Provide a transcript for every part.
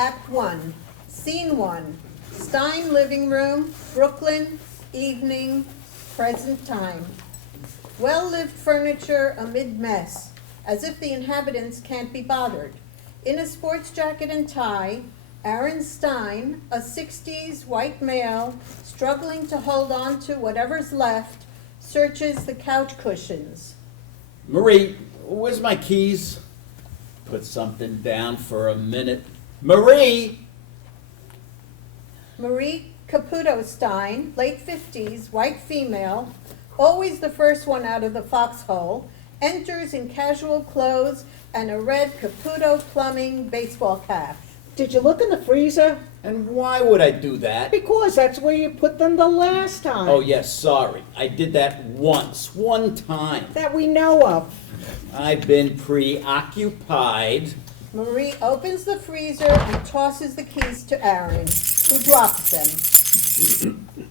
Act 1, Scene 1, Stein Living Room, Brooklyn, evening, present time. Well-lived furniture amid mess, as if the inhabitants can't be bothered. In a sports jacket and tie, Aaron Stein, a 60s white male, struggling to hold on to whatever's left, searches the couch cushions. Marie, where's my keys? Put something down for a minute. Marie! Marie Caputo Stein, late 50s, white female, always the first one out of the foxhole, enters in casual clothes and a red Caputo Plumbing baseball cap. Did you look in the freezer? And why would I do that? Because that's where you put them the last time. Oh, yes, sorry. I did that once, one time. That we know of. I've been preoccupied. Marie opens the freezer and tosses the keys to Aaron, who drops them.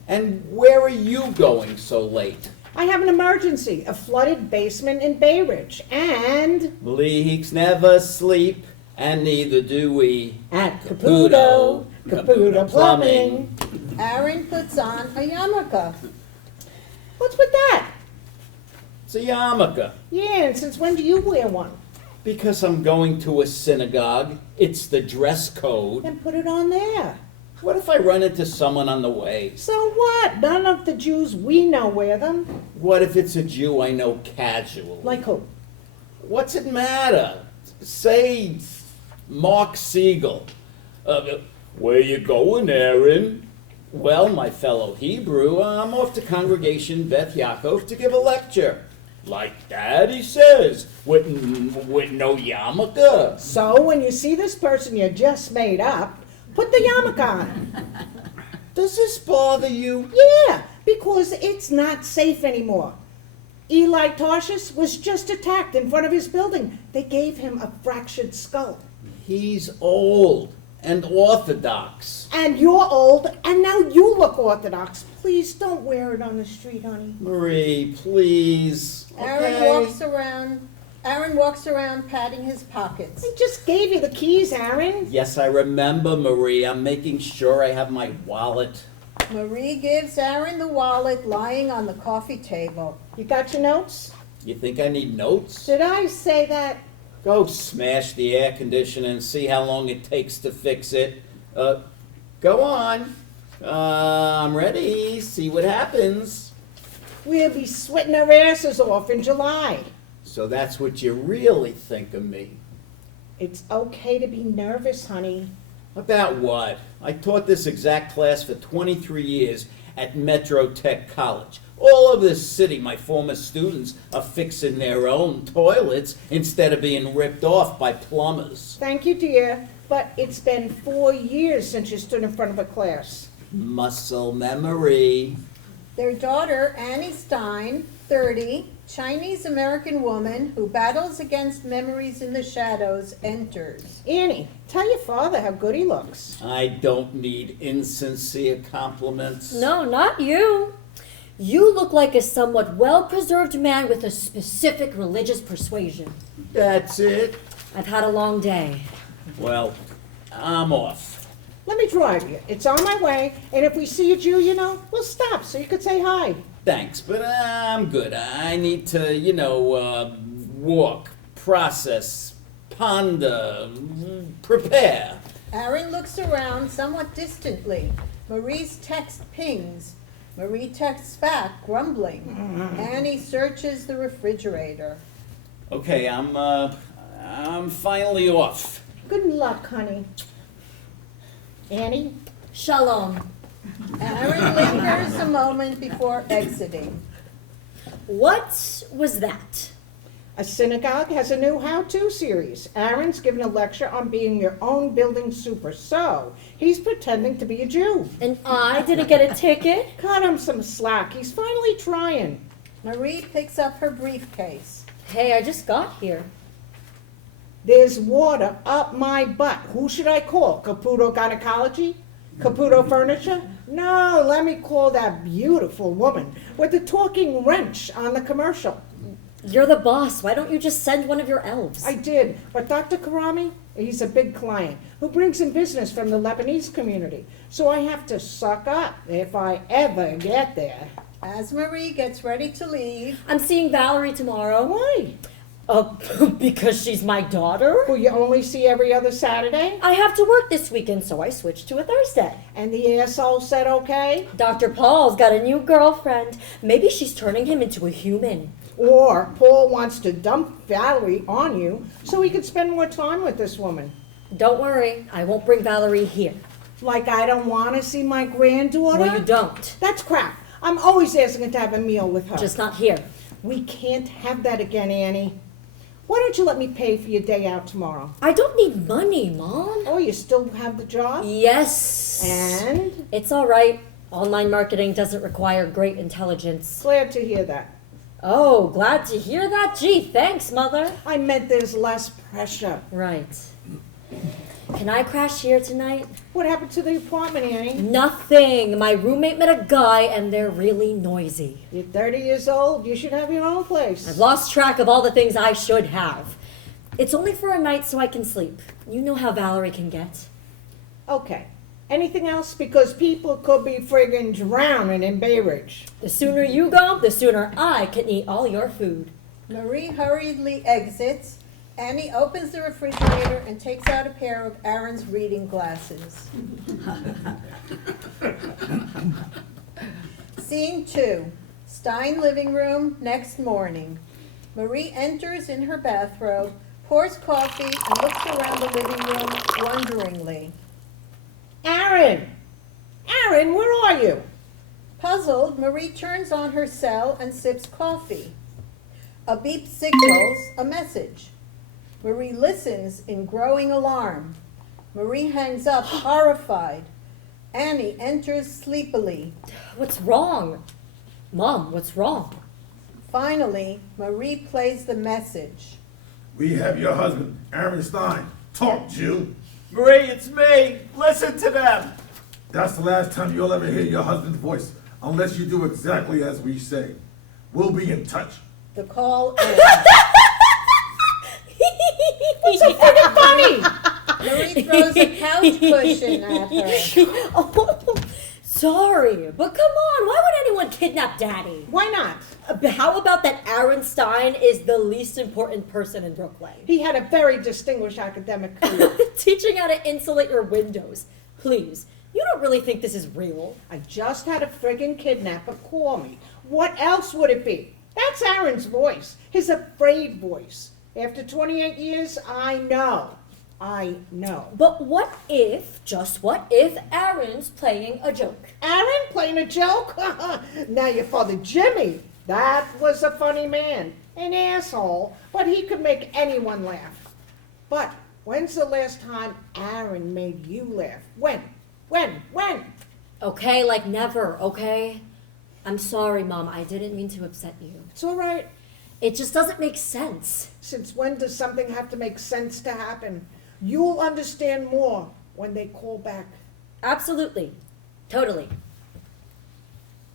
And where are you going so late? I have an emergency, a flooded basement in Bay Ridge, and Leaks never sleep, and neither do we. at Caputo Plumbing. Aaron puts on a yarmulke. What's with that? It's a yarmulke. Yeah, and since when do you wear one? Because I'm going to a synagogue. It's the dress code. Then put it on there. What if I run into someone on the way? So what? None of the Jews we know wear them. What if it's a Jew I know casually? Like who? What's it matter? Say Mark Siegel. Where you going, Aaron? Well, my fellow Hebrew, I'm off to Congregation Beth Yaakov to give a lecture. Like that, he says, with no yarmulke. So when you see this person you just made up, put the yarmulke on. Does this bother you? Yeah, because it's not safe anymore. Eli Tarshis was just attacked in front of his building. They gave him a fractured skull. He's old and orthodox. And you're old, and now you look orthodox. Please don't wear it on the street, honey. Marie, please. Aaron walks around patting his pockets. I just gave you the keys, Aaron. Yes, I remember, Marie. I'm making sure I have my wallet. Marie gives Aaron the wallet lying on the coffee table. You got your notes? You think I need notes? Did I say that? Go smash the air conditioner and see how long it takes to fix it. Go on. I'm ready. See what happens. We'll be sweating our asses off in July. So that's what you really think of me. It's okay to be nervous, honey. About what? I taught this exact class for 23 years at Metro Tech College. All over the city, my former students are fixing their own toilets instead of being ripped off by plumbers. Thank you, dear, but it's been 4 years since you stood in front of a class. Muscle memory. Their daughter, Annie Stein, 30, Chinese-American woman who battles against memories in the shadows, enters. Annie, tell your father how good he looks. I don't need insincere compliments. No, not you. You look like a somewhat well-preserved man with a specific religious persuasion. That's it. I've had a long day. Well, I'm off. Let me drive you. It's on my way, and if we see a Jew, we'll stop so you could say hi. Thanks, but I'm good. I need to, walk, process, ponder, prepare. Aaron looks around somewhat distantly. Marie's text pings. Marie texts back, grumbling. Annie searches the refrigerator. Okay, I'm finally off. Good luck, honey. Annie? Shalom. Aaron lingers a moment before exiting. What was that? A synagogue has a new how-to series. Aaron's given a lecture on being your own building super, so he's pretending to be a Jew. And I didn't get a ticket? Cut him some slack. He's finally trying. Marie picks up her briefcase. Hey, I just got here. There's water up my butt. Who should I call? Caputo Gynecology? Caputo Furniture? No, let me call that beautiful woman with the talking wrench on the commercial. You're the boss. Why don't you just send one of your elves? I did, but Dr. Karami, he's a big client who brings in business from the Lebanese community. So I have to suck up if I ever get there. As Marie gets ready to leave, I'm seeing Valerie tomorrow. Why? Because she's my daughter. Who you only see every other Saturday? I have to work this weekend, so I switched to a Thursday. And the asshole said okay? Dr. Paul's got a new girlfriend. Maybe she's turning him into a human. Or Paul wants to dump Valerie on you so he could spend more time with this woman. Don't worry, I won't bring Valerie here. Like I don't want to see my granddaughter? Well, you don't. That's crap. I'm always asking her to have a meal with her. Just not here. We can't have that again, Annie. Why don't you let me pay for your day out tomorrow? I don't need money, Mom. Oh, you still have the job? Yes. And? It's all right. Online marketing doesn't require great intelligence. Glad to hear that. Oh, glad to hear that. Gee, thanks, Mother. I meant there's less pressure. Right. Can I crash here tonight? What happened to the apartment, Annie? Nothing. My roommate met a guy and they're really noisy. You're 30 years old. You should have your own place. I've lost track of all the things I should have. It's only for a night so I can sleep. You know how Valerie can get. Okay. Anything else? Because people could be friggin' drowning in Bay Ridge. The sooner you go, the sooner I can eat all your food. Marie hurriedly exits. Annie opens the refrigerator and takes out a pair of Aaron's reading glasses. Scene 2. Stein living room, next morning. Marie enters in her bathrobe, pours coffee, and looks around the living room wonderingly. Aaron! Aaron, where are you? Puzzled, Marie turns on her cell and sips coffee. A beep signals a message. Marie listens in growing alarm. Marie hangs up, horrified. Annie enters sleepily. What's wrong? Mom, what's wrong? Finally, Marie plays the message. We have your husband, Aaron Stein. Talk, Jew. Marie, it's me. Listen to them. That's the last time you'll ever hear your husband's voice, unless you do exactly as we say. We'll be in touch. The call ends. Funny! Marie throws a couch cushion at her. Oh, sorry, but come on, why would anyone kidnap Daddy? Why not? How about that Aaron Stein is the least important person in Brooklyn? He had a very distinguished academic career. Teaching how to insulate your windows. Please, you don't really think this is real? I just had a friggin' kidnapper call me. What else would it be? That's Aaron's voice, his afraid voice. After 28 years, I know. But what if, just what if, Aaron's playing a joke? Aaron playing a joke? Now your father Jimmy, that was a funny man. An asshole, but he could make anyone laugh. But when's the last time Aaron made you laugh? When? Okay, like never, okay? I'm sorry, Mom, I didn't mean to upset you. It's all right. It just doesn't make sense. Since when does something have to make sense to happen? You'll understand more when they call back. Absolutely. Totally.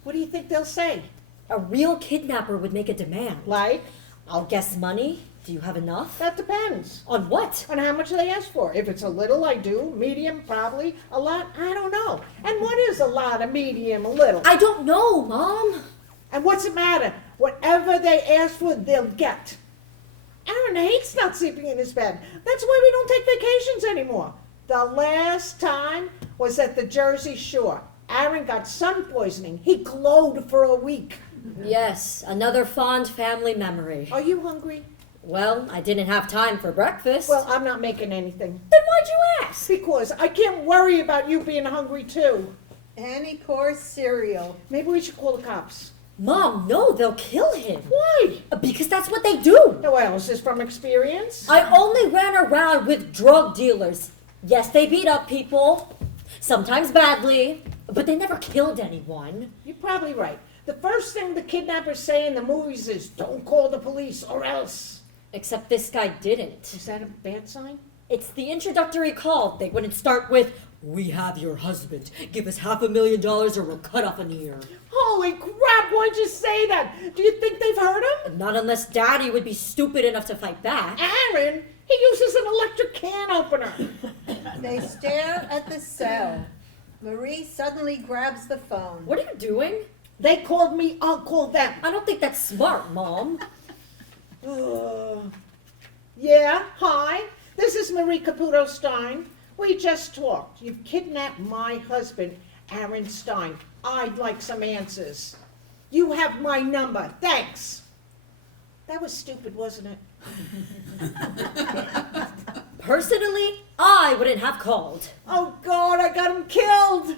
What do you think they'll say? A real kidnapper would make a demand. Like? I'll guess money. Do you have enough? That depends. On what? On how much they ask for. If it's a little, I do. Medium, probably. A lot, I don't know. And what is a lot, a medium, a little? I don't know, Mom. And what's it matter? Whatever they ask for, they'll get. Aaron hates not sleeping in his bed. That's why we don't take vacations anymore. The last time was at the Jersey Shore. Aaron got sun poisoning. He glowed for a week. Yes, another fond family memory. Are you hungry? Well, I didn't have time for breakfast. Well, I'm not making anything. then why'd you ask? Because I can't worry about you being hungry too. Annie pours cereal. Maybe we should call the cops. Mom, no, they'll kill him. Why? Because that's what they do. Well, is this from experience? I only ran around with drug dealers. Yes, they beat up people, sometimes badly, but they never killed anyone. You're probably right. The first thing the kidnappers say in the movies is, don't call the police or else. Except this guy didn't. Is that a bad sign? It's the introductory call. They wouldn't start with, We have your husband. Give us $500,000 or we'll cut off an ear. Holy crap, why'd you say that? Do you think they've heard him? Not unless Daddy would be stupid enough to fight back. Aaron, he uses an electric can opener. They stare at the cell. Marie suddenly grabs the phone. What are you doing? They called me, I'll call them. I don't think that's smart, Mom. Yeah, hi. This is Marie Caputo Stein. We just talked. You've kidnapped my husband, Aaron Stein. I'd like some answers. You have my number. Thanks. That was stupid, wasn't it? Personally, I wouldn't have called. Oh, God, I got him killed.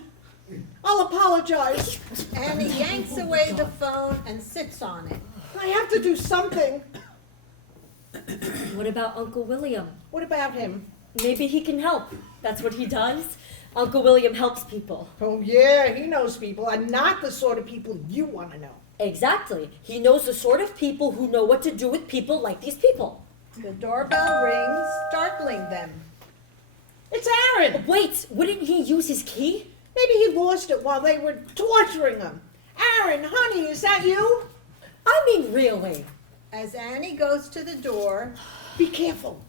I'll apologize. Annie yanks away the phone and sits on it. I have to do something. What about Uncle William? What about him? Maybe he can help. That's what he does. Uncle William helps people. Oh, yeah, he knows people, and not the sort of people you want to know. Exactly. He knows the sort of people who know what to do with people like these people. The doorbell rings, startling them. It's Aaron. Wait, wouldn't he use his key? Maybe he lost it while they were torturing him. Aaron, honey, is that you? I mean, really. As Annie goes to the door, Be careful.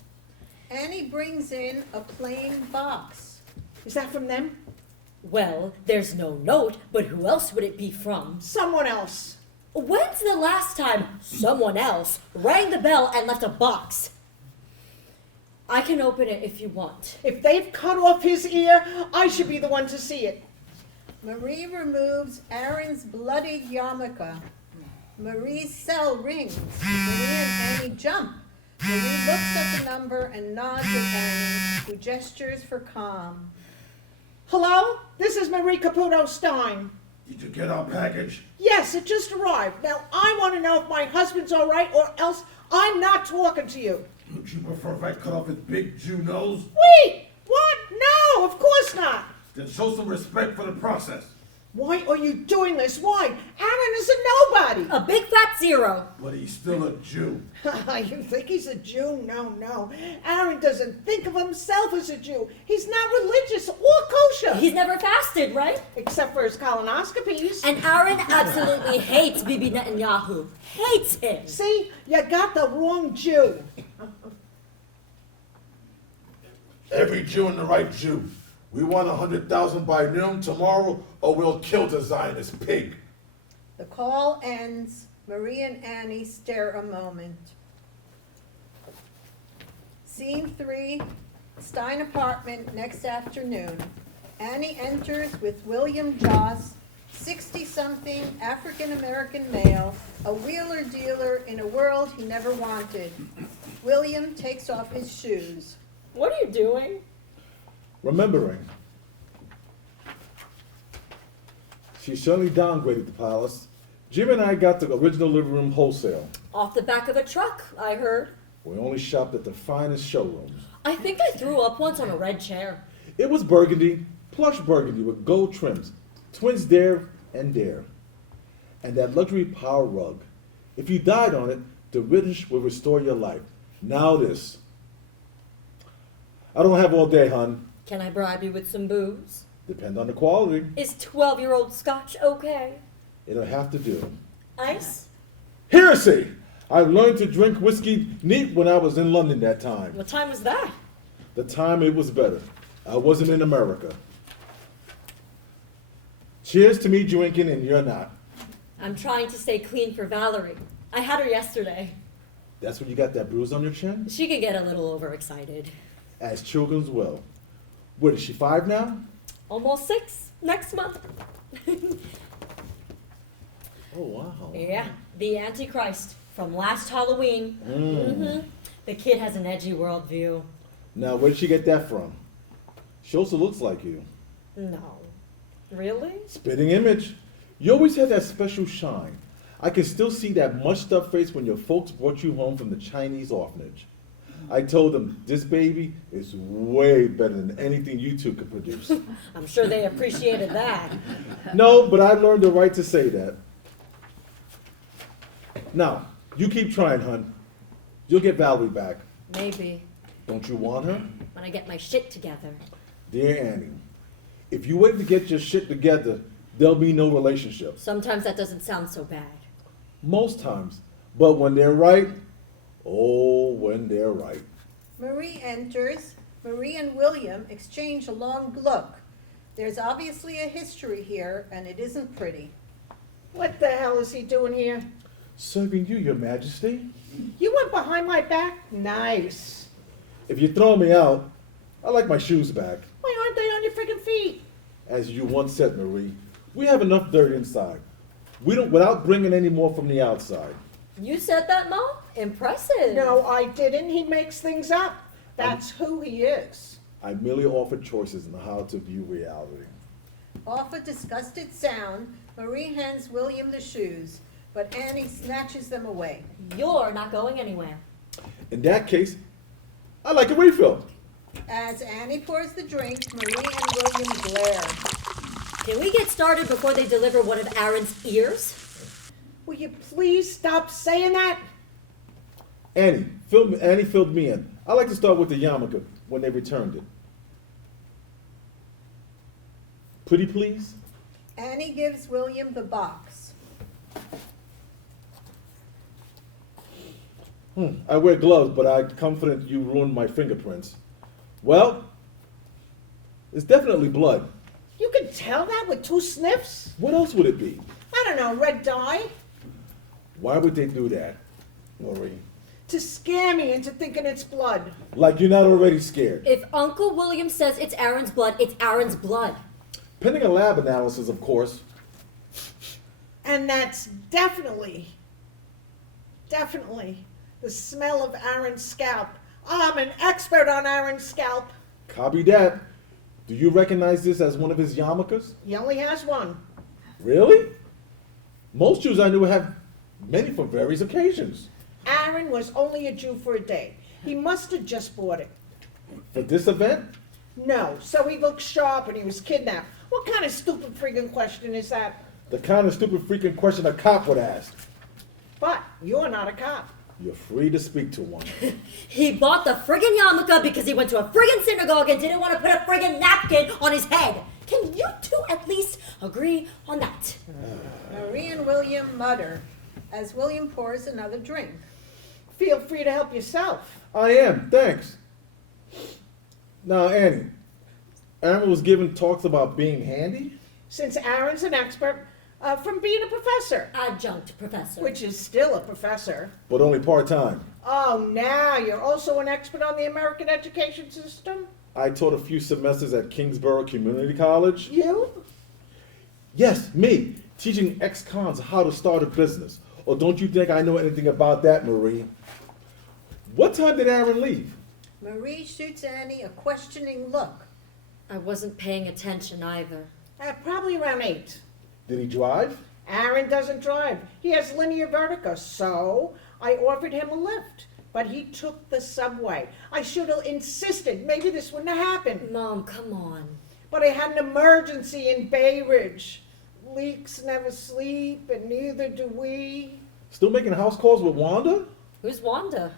Annie brings in a plain box. Is that from them? Well, there's no note, but who else would it be from? Someone else. When's the last time someone else rang the bell and left a box? I can open it if you want. If they've cut off his ear, I should be the one to see it. Marie removes Aaron's bloodied yarmulke. Marie's cell rings. Marie and Annie jump. Marie looks at the number and nods at Annie, who gestures for calm. Hello? This is Marie Caputo Stein. Did you get our package? Yes, it just arrived. Now, I want to know if my husband's all right, or else I'm not talking to you. Would you prefer if I cut off his big Jew nose? Wait! What? No, of course not. Then show some respect for the process. Why are you doing this? Why? Aaron is a nobody. A big fat zero. But he's still a Jew. You think he's a Jew? No, no. Aaron doesn't think of himself as a Jew. He's not religious or kosher. He's never fasted, right? Except for his colonoscopies. And Aaron absolutely hates Bibi Netanyahu. Hates him. See, you got the wrong Jew. Every Jew and the right Jew. We want 100,000 by noon tomorrow, or we'll kill the Zionist pig. The call ends. Marie and Annie stare a moment. Scene 3, Stein apartment next afternoon. Annie enters with William Joss, 60-something African-American male, a wheeler dealer in a world he never wanted. William takes off his shoes. What are you doing? Remembering. She certainly downgraded the palace. Jim and I got the original living room wholesale. Off the back of a truck, I heard. We only shopped at the finest showrooms. I think I threw up once on a red chair. It was burgundy, plush burgundy with gold trims, twins there and there. And that luxury power rug. If you died on it, the British will restore your life. Now this. I don't have all day, hon. Can I bribe you with some booze? Depend on the quality. Is 12-year-old scotch okay? It'll have to do. Ice? Heresy! I learned to drink whiskey neat when I was in London that time. What time was that? The time it was better. I wasn't in America. Cheers to me drinking and you're not. I'm trying to stay clean for Valerie. I had her yesterday. That's when you got that bruise on your chin? She can get a little overexcited. As children's will. What, is she 5 now? Almost 6 next month. Oh, wow. Yeah, the Antichrist from last Halloween. The kid has an edgy worldview. Now, where did she get that from? She also looks like you. No. Really? Spitting image. You always had that special shine. I can still see that mushed up face when your folks brought you home from the Chinese orphanage. I told them, this baby is way better than anything you two could produce. I'm sure they appreciated that. No, but I learned the right to say that. Now, you keep trying, hon. You'll get Valerie back. Maybe Don't you want her? when I get my shit together. Dear Annie, If you wait to get your shit together, there'll be no relationship. Sometimes that doesn't sound so bad. Most times. But when they're right, oh, when they're right. Marie enters. Marie and William exchange a long look. There's obviously a history here, and it isn't pretty. What the hell is he doing here? Serving you, your majesty. You went behind my back? Nice. If you throw me out, I like my shoes back. Why aren't they on your freaking feet? As you once said, Marie, we have enough dirt inside. We don't, without bringing any more from the outside. You said that, Mom? Impressive. No, I didn't. He makes things up. That's who he is. I merely offered choices on how to view reality. Off a disgusted sound, Marie hands William the shoes, but Annie snatches them away. You're not going anywhere. In that case, I like a refill. As Annie pours the drink, Marie and William glare. Can we get started before they deliver one of Aaron's ears? Will you please stop saying that? Annie filled me in. I like to start with the yarmulke when they returned it. Pretty please? Annie gives William the box. I wear gloves, but I'm confident you ruined my fingerprints. Well, it's definitely blood. You can tell that with 2 sniffs? What else would it be? I don't know, red dye? Why would they do that, Marie? To scare me into thinking it's blood. Like you're not already scared. If Uncle William says it's Aaron's blood, it's Aaron's blood. Pending a lab analysis, of course. And that's definitely the smell of Aaron's scalp. I'm an expert on Aaron's scalp. Copy that. Do you recognize this as one of his yarmulkes? He only has one. Really? Most Jews I knew have many for various occasions. Aaron was only a Jew for a day. He must have just bought it. For this event? No, so he looked sharp when he was kidnapped. What kind of stupid friggin' question is that? The kind of stupid freaking question a cop would ask. But you're not a cop. You're free to speak to one. He bought the friggin' yarmulke because he went to a friggin' synagogue and didn't want to put a friggin' napkin on his head. Can you two at least agree on that? Marie and William mutter as William pours another drink. Feel free to help yourself. I am, thanks. Now, Annie, Aaron was giving talks about being handy? Since Aaron's an expert from being a professor, Adjunct professor. which is still a professor. But only part-time. Oh, now you're also an expert on the American education system? I taught a few semesters at Kingsborough Community College. You? Yes, me, teaching ex-cons how to start a business. Or don't you think I know anything about that, Marie? What time did Aaron leave? Marie shoots Annie a questioning look. I wasn't paying attention either. Probably around 8. Did he drive? Aaron doesn't drive. He has linear vertigo, so I offered him a lift. But he took the subway. I should have insisted. Maybe this wouldn't have happened. Mom, come on. But I had an emergency in Bay Ridge. Leaks never sleep, and neither do we. Still making house calls with Wanda? Who's Wanda?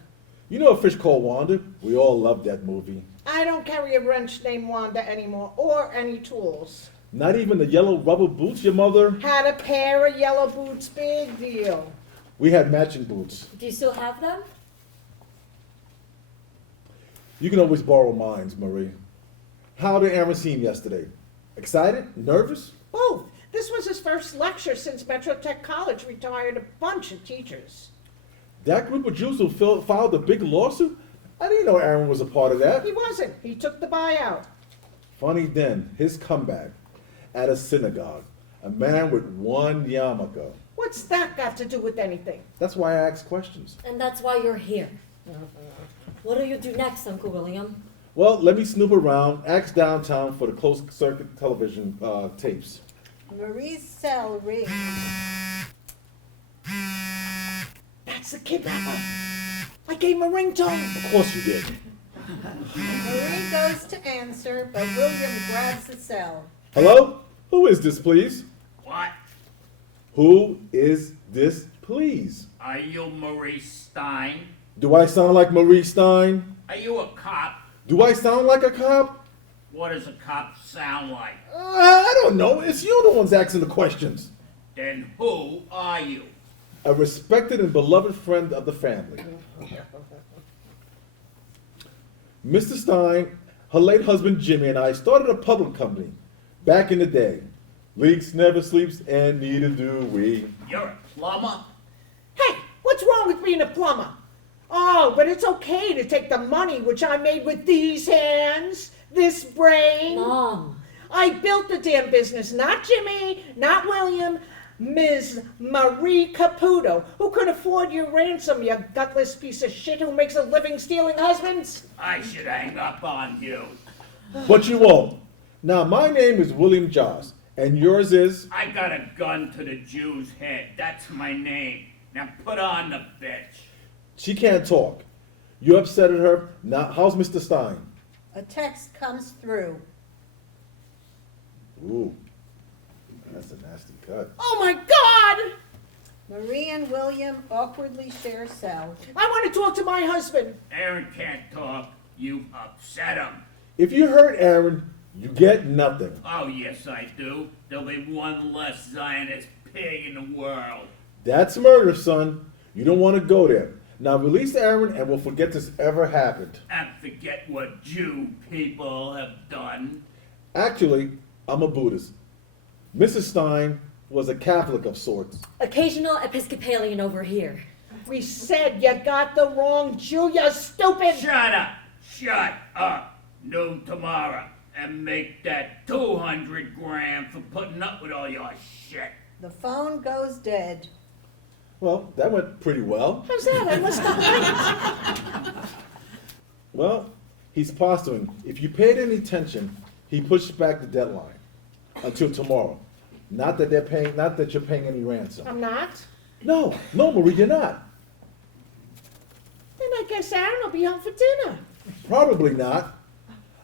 You know a fish called Wanda? We all love that movie. I don't carry a wrench named Wanda anymore, or any tools. Not even the yellow rubber boots your mother? Had a pair of yellow boots, big deal. We had matching boots. Do you still have them? You can always borrow mine, Marie. How did Aaron seem yesterday? Excited? Nervous? Both. This was his first lecture since Metro Tech College retired a bunch of teachers. That group of Jews who filed a big lawsuit? I didn't know Aaron was a part of that. He wasn't. He took the buyout. Funny then, his comeback at a synagogue. A man with one yarmulke. What's that got to do with anything? That's why I ask questions. And that's why you're here. What do you do next, Uncle William? Well, let me snoop around, ask downtown for the closed circuit television tapes. Marie's cell rings. That's the kidnapper. I gave him a ringtone. Of course you did. Marie goes to answer, but William grabs the cell. Hello? Who is this, please? What? Who is this, please? Are you Maurice Stein? Do I sound like Marie Stein? Are you a cop? Do I sound like a cop? What does a cop sound like? I don't know. It's you the ones asking the questions. Then who are you? A respected and beloved friend of the family. Mr. Stein, her late husband Jimmy, and I started a public company back in the day. Leaks never sleeps, and neither do we. You're a plumber? Hey, what's wrong with being a plumber? Oh, but it's okay to take the money which I made with these hands, this brain. Mom, I built the damn business, not Jimmy, not William, Ms. Marie Caputo, who could afford your ransom, you gutless piece of shit who makes a living stealing husbands. I should hang up on you. But you won't. Now, my name is William Joss, and yours is? I got a gun to the Jew's head. That's my name. Now put on the bitch. She can't talk. You upset at her. Now, how's Mr. Stein? A text comes through. Ooh, that's a nasty cut. Oh my God! Marie and William awkwardly share cell. I want to talk to my husband. Aaron can't talk. You've upset him. If you hurt Aaron, you get nothing. Oh, yes, I do. There'll be one less Zionist pig in the world. That's murder, son. You don't want to go there. Now release Aaron and we'll forget this ever happened. And forget what Jew people have done. Actually, I'm a Buddhist. Mrs. Stein was a Catholic of sorts. occasional Episcopalian over here. We said you got the wrong Jew, you stupid. Shut up! Shut up! Noon tomorrow. And make that 200 grand for putting up with all your shit. The phone goes dead. Well, that went pretty well. How's that? I must have liked. Well, he's posturing. If you paid any attention, he pushed back the deadline until tomorrow. Not that you're paying any ransom. I'm not. No, Marie, you're not. Then I guess Aaron will be home for dinner. Probably not.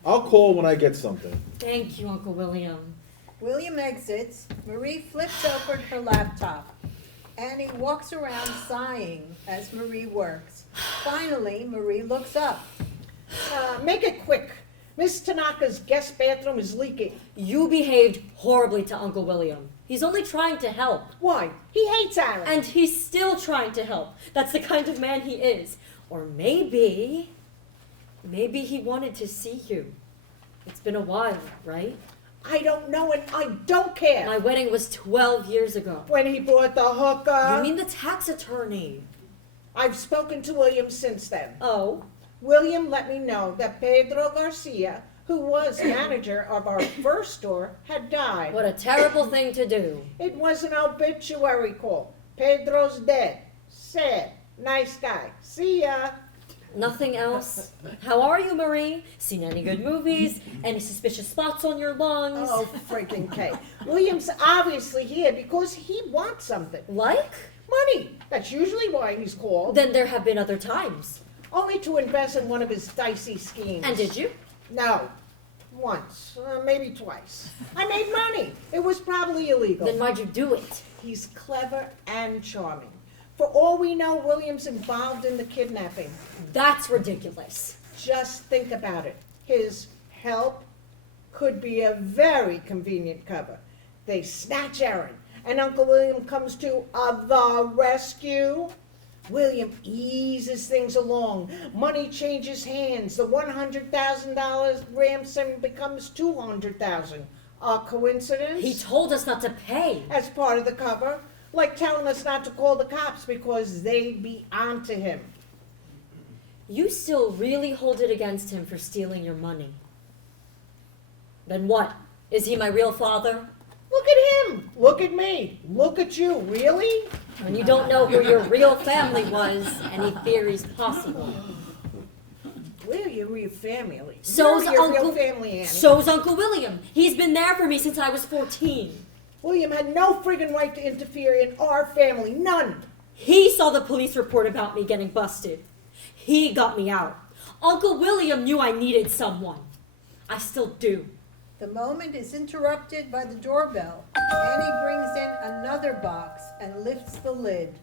I'll call when I get something. Thank you, Uncle William. William exits. Marie flips open her laptop. Annie walks around sighing as Marie works. Finally, Marie looks up. Make it quick. Miss Tanaka's guest bathroom is leaking. You behaved horribly to Uncle William. He's only trying to help. Why? He hates Aaron. And he's still trying to help. That's the kind of man he is. Or maybe he wanted to see you. It's been a while, right? I don't know and I don't care. My wedding was 12 years ago. When he bought the hooker. You mean the tax attorney? I've spoken to William since then. Oh, William let me know that Pedro Garcia, who was manager of our first store, had died. what a terrible thing to do. It was an obituary call. Pedro's dead. Sad. Nice guy. See ya. Nothing else? How are you, Marie? Seen any good movies? Any suspicious spots on your lungs? Oh, freaking K. William's obviously here because he wants something. Like? Money. That's usually why he's called. Then there have been other times. Only to invest in one of his dicey schemes. And did you? No. Once. Maybe twice. I made money. It was probably illegal. Then why'd you do it? He's clever and charming. For all we know, William's involved in the kidnapping. That's ridiculous. Just think about it. His help could be a very convenient cover. They snatch Aaron, and Uncle William comes to the rescue. William eases things along. Money changes hands. The $100,000 ransom becomes $200,000. A coincidence? He told us not to pay. As part of the cover, like telling us not to call the cops because they'd be onto him. You still really hold it against him for stealing your money. Then what? Is he my real father? Look at him. Look at me. Look at you. Really? When you don't know who your real family was, any theories possible. We're your real family. So's We're your Uncle. real family, Annie. So's Uncle William. He's been there for me since I was 14. William had no friggin' right to interfere in our family. None. He saw the police report about me getting busted. He got me out. Uncle William knew I needed someone. I still do. The moment is interrupted by the doorbell. Annie brings in another box and lifts the lid.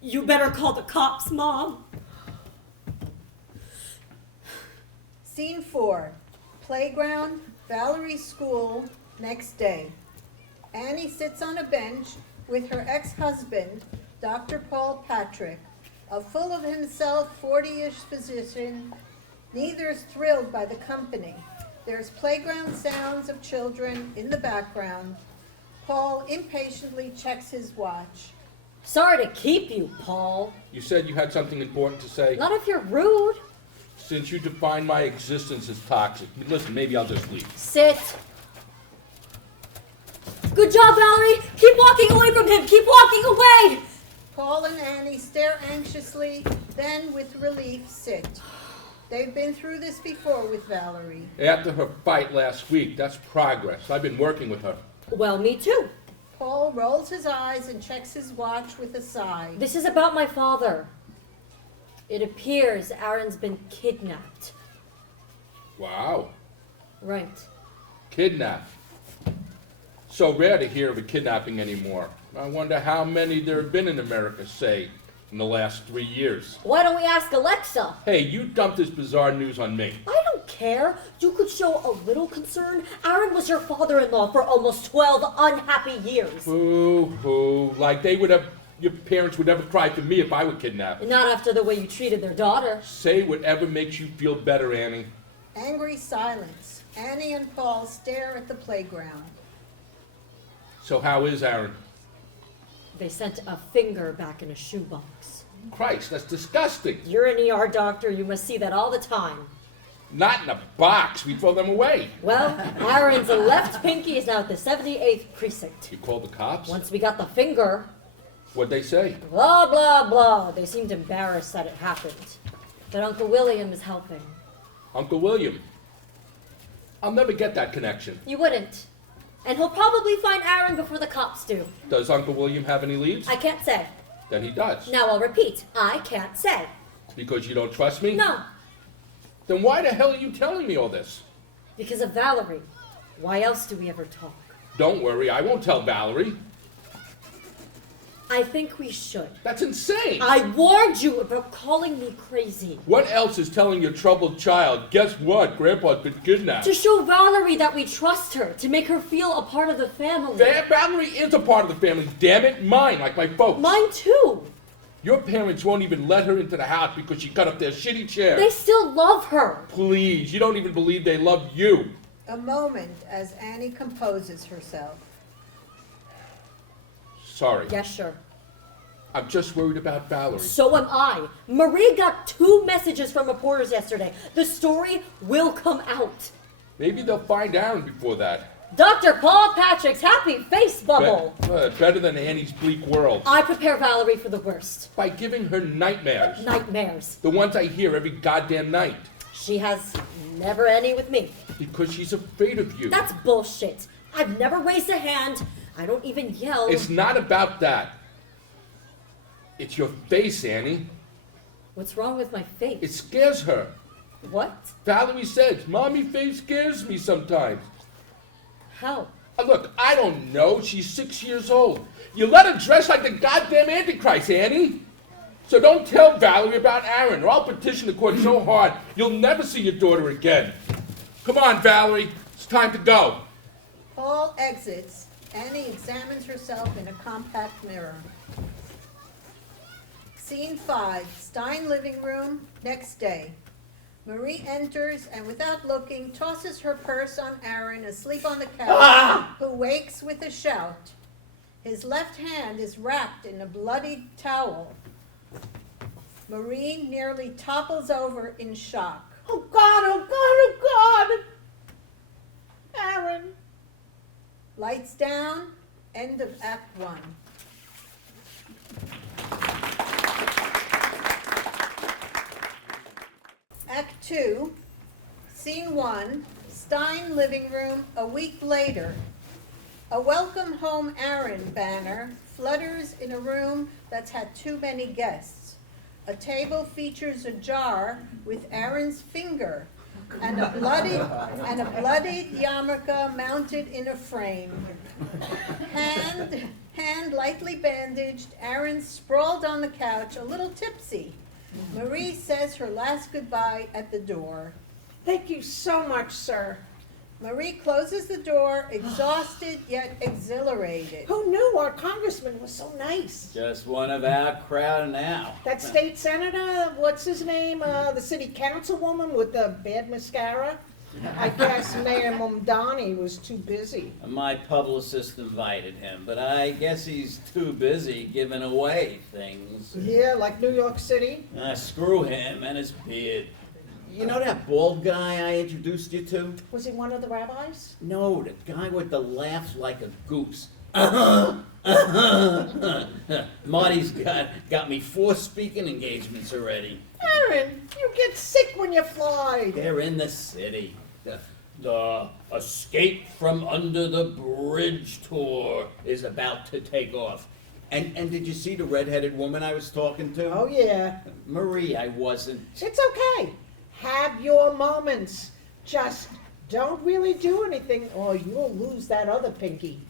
You better call the cops, Mom. Scene 4, playground, Valerie's school, next day. Annie sits on a bench with her ex-husband, Dr. Paul Patrick, a full of himself 40-ish physician. Neither is thrilled by the company. There's playground sounds of children in the background. Paul impatiently checks his watch. Sorry to keep you, Paul. You said you had something important to say? Not if you're rude. Since you define my existence as toxic, listen, maybe I'll just leave. Sit. Good job, Valerie. Keep walking away from him. Keep walking away. Paul and Annie stare anxiously, then with relief sit. They've been through this before with Valerie. After her fight last week, that's progress. I've been working with her. Well, me too. Paul rolls his eyes and checks his watch with a sigh. This is about my father. It appears Aaron's been kidnapped. Wow. Right. Kidnapped. So rare to hear of a kidnapping anymore. I wonder how many there have been in America, say, in the last 3 years. Why don't we ask Alexa? Hey, you dumped this bizarre news on me. I don't care. You could show a little concern. Aaron was your father-in-law for almost 12 unhappy years. Boo-hoo. Like your parents would ever cry for me if I were kidnapped. Not after the way you treated their daughter. Say whatever makes you feel better, Annie. Angry silence. Annie and Paul stare at the playground. So how is Aaron? They sent a finger back in a shoebox. Christ, that's disgusting. You're an ER doctor. You must see that all the time. Not in a box. We throw them away. Well, Aaron's left pinky is now at the 78th precinct. You called the cops? Once we got the finger, What'd they say? blah, blah, blah. They seemed embarrassed that it happened. But Uncle William is helping. Uncle William. I'll never get that connection. You wouldn't. And he'll probably find Aaron before the cops do. Does Uncle William have any leads? I can't say. Then he does. Now I'll repeat. I can't say. Because you don't trust me? No, Then why the hell are you telling me all this? because of Valerie. Why else do we ever talk? Don't worry, I won't tell Valerie. I think we should. That's insane. I warned you about calling me crazy. What else is telling your troubled child? Guess what? Grandpa's been kidnapped. To show Valerie that we trust her, to make her feel a part of the family. Valerie is a part of the family, damn it. Mine, like my folks. Mine too. Your parents won't even let her into the house because she cut up their shitty chair. They still love her. Please, you don't even believe they love you. A moment as Annie composes herself. Sorry. Yeah, sure. I'm just worried about Valerie. So am I. Marie got 2 messages from reporters yesterday. The story will come out. Maybe they'll find Aaron before that. Dr. Paul Patrick's happy face bubble. Better than Annie's bleak world. I prepare Valerie for the worst. By giving her nightmares. Nightmares. The ones I hear every goddamn night. She has never any with me. Because she's afraid of you. That's bullshit. I've never raised a hand. I don't even yell. It's not about that. It's your face, Annie. What's wrong with my face? It scares her. What? Valerie says, Mommy face scares me sometimes. How? Look, I don't know. She's 6 years old. You let her dress like the goddamn Antichrist, Annie. So don't tell Valerie about Aaron, or I'll petition the court so hard you'll never see your daughter again. Come on, Valerie. It's time to go. Paul exits. Annie examines herself in a compact mirror. Scene 5, Stein living room, next day. Marie enters and without looking tosses her purse on Aaron asleep on the couch, who wakes with a shout. His left hand is wrapped in a bloody towel. Marie nearly topples over in shock. Oh God, oh God, oh God! Aaron. Lights down, end of Act 1. Act 2, Scene 1, Stein living room a week later. A welcome home Aaron banner flutters in a room that's had too many guests. A table features a jar with Aaron's finger and a bloodied yarmulke mounted in a frame. Hand lightly bandaged, Aaron sprawled on the couch, a little tipsy. Marie says her last goodbye at the door. Thank you so much, sir. Marie closes the door, exhausted yet exhilarated. Who knew our congressman was so nice? Just one of our crowd now. That state senator, what's his name? The city councilwoman with the bad mascara? I guess Mayor Mamdani was too busy. My publicist invited him, but I guess he's too busy giving away things. Yeah, like New York City. Screw him and his beard. You know that bald guy I introduced you to? Was he one of the rabbis? No, the guy with the laugh like a goose. Marty's got me 4 speaking engagements already. Aaron, you get sick when you fly. They're in the city. The Escape from Under the Bridge tour is about to take off. And did you see the redheaded woman I was talking to? Oh, yeah. Marie, I wasn't. It's okay. Have your moments. Just don't really do anything or you'll lose that other pinky.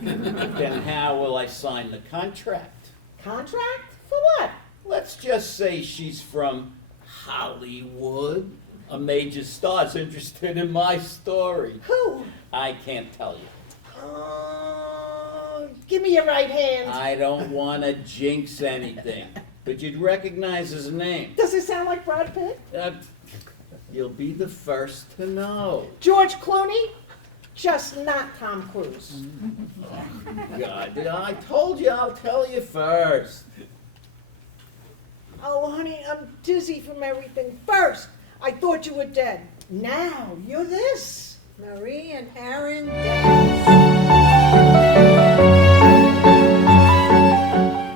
Then how will I sign the contract? Contract? For what? Let's just say she's from Hollywood. A major star's interested in my story. Who? I can't tell you. Give me your right hand. I don't want to jinx anything, but you'd recognize his name. Does it sound like Brad Pitt? You'll be the first to know. George Clooney? Just not Tom Cruise. God, I told you I'll tell you first. Oh, honey, I'm dizzy from everything. First, I thought you were dead. Now, you're this. Marie and Aaron dance.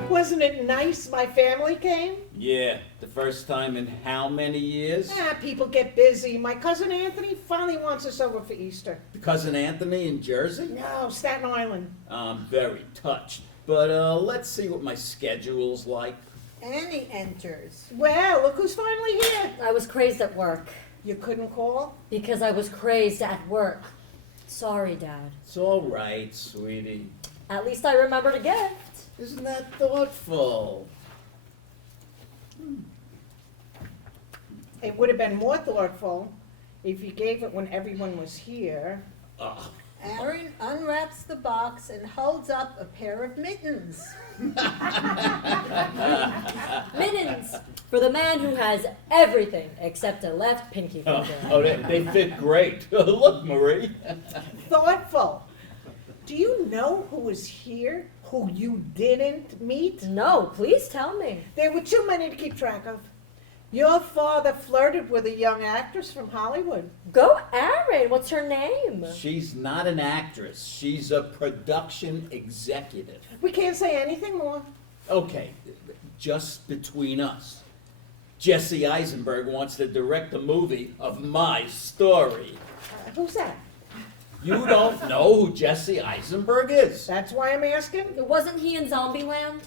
Wasn't it nice my family came? Yeah, the first time in how many years? People get busy. My cousin Anthony finally wants us over for Easter. Cousin Anthony in Jersey? No, Staten Island. I'm very touched. But let's see what my schedule's like. Annie enters. Well, look who's finally here. I was crazed at work. You couldn't call? Because I was crazed at work. Sorry, Dad. It's all right, sweetie. At least I remembered a gift. Isn't that thoughtful? It would have been more thoughtful if you gave it when everyone was here. Oh, Aaron unwraps the box and holds up a pair of mittens. Mittens for the man who has everything except a left pinky finger. they fit great. Look, Marie. Thoughtful. Do you know who was here who you didn't meet? No, please tell me. There were too many to keep track of. Your father flirted with a young actress from Hollywood. Go Aaron, what's her name? She's not an actress. She's a production executive. We can't say anything more. Okay, just between us. Jesse Eisenberg wants to direct a movie of my story. Who's that? You don't know who Jesse Eisenberg is? That's why I'm asking. Wasn't he in Zombieland?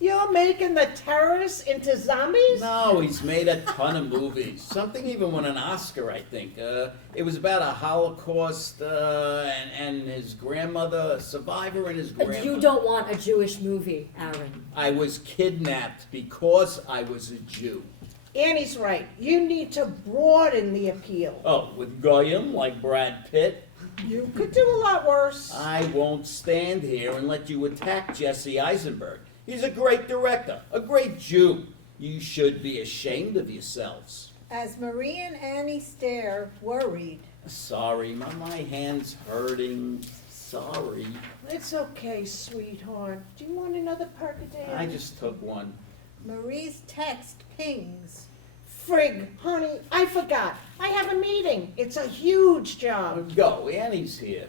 You're making the terrorists into zombies? No, he's made a ton of movies. Something even won an Oscar, I think. It was about a Holocaust and his grandmother, a survivor and his grandmother. You don't want a Jewish movie, Aaron. I was kidnapped because I was a Jew. Annie's right. You need to broaden the appeal. Oh, with Goyim like Brad Pitt? You could do a lot worse. I won't stand here and let you attack Jesse Eisenberg. He's a great director, a great Jew. You should be ashamed of yourselves. As Marie and Annie stare, worried. Sorry, my hand's hurting. Sorry. It's okay, sweetheart. Do you want another Percodan? I just took one. Marie's text pings. Frig, honey, I forgot. I have a meeting. It's a huge job. Go, Annie's here.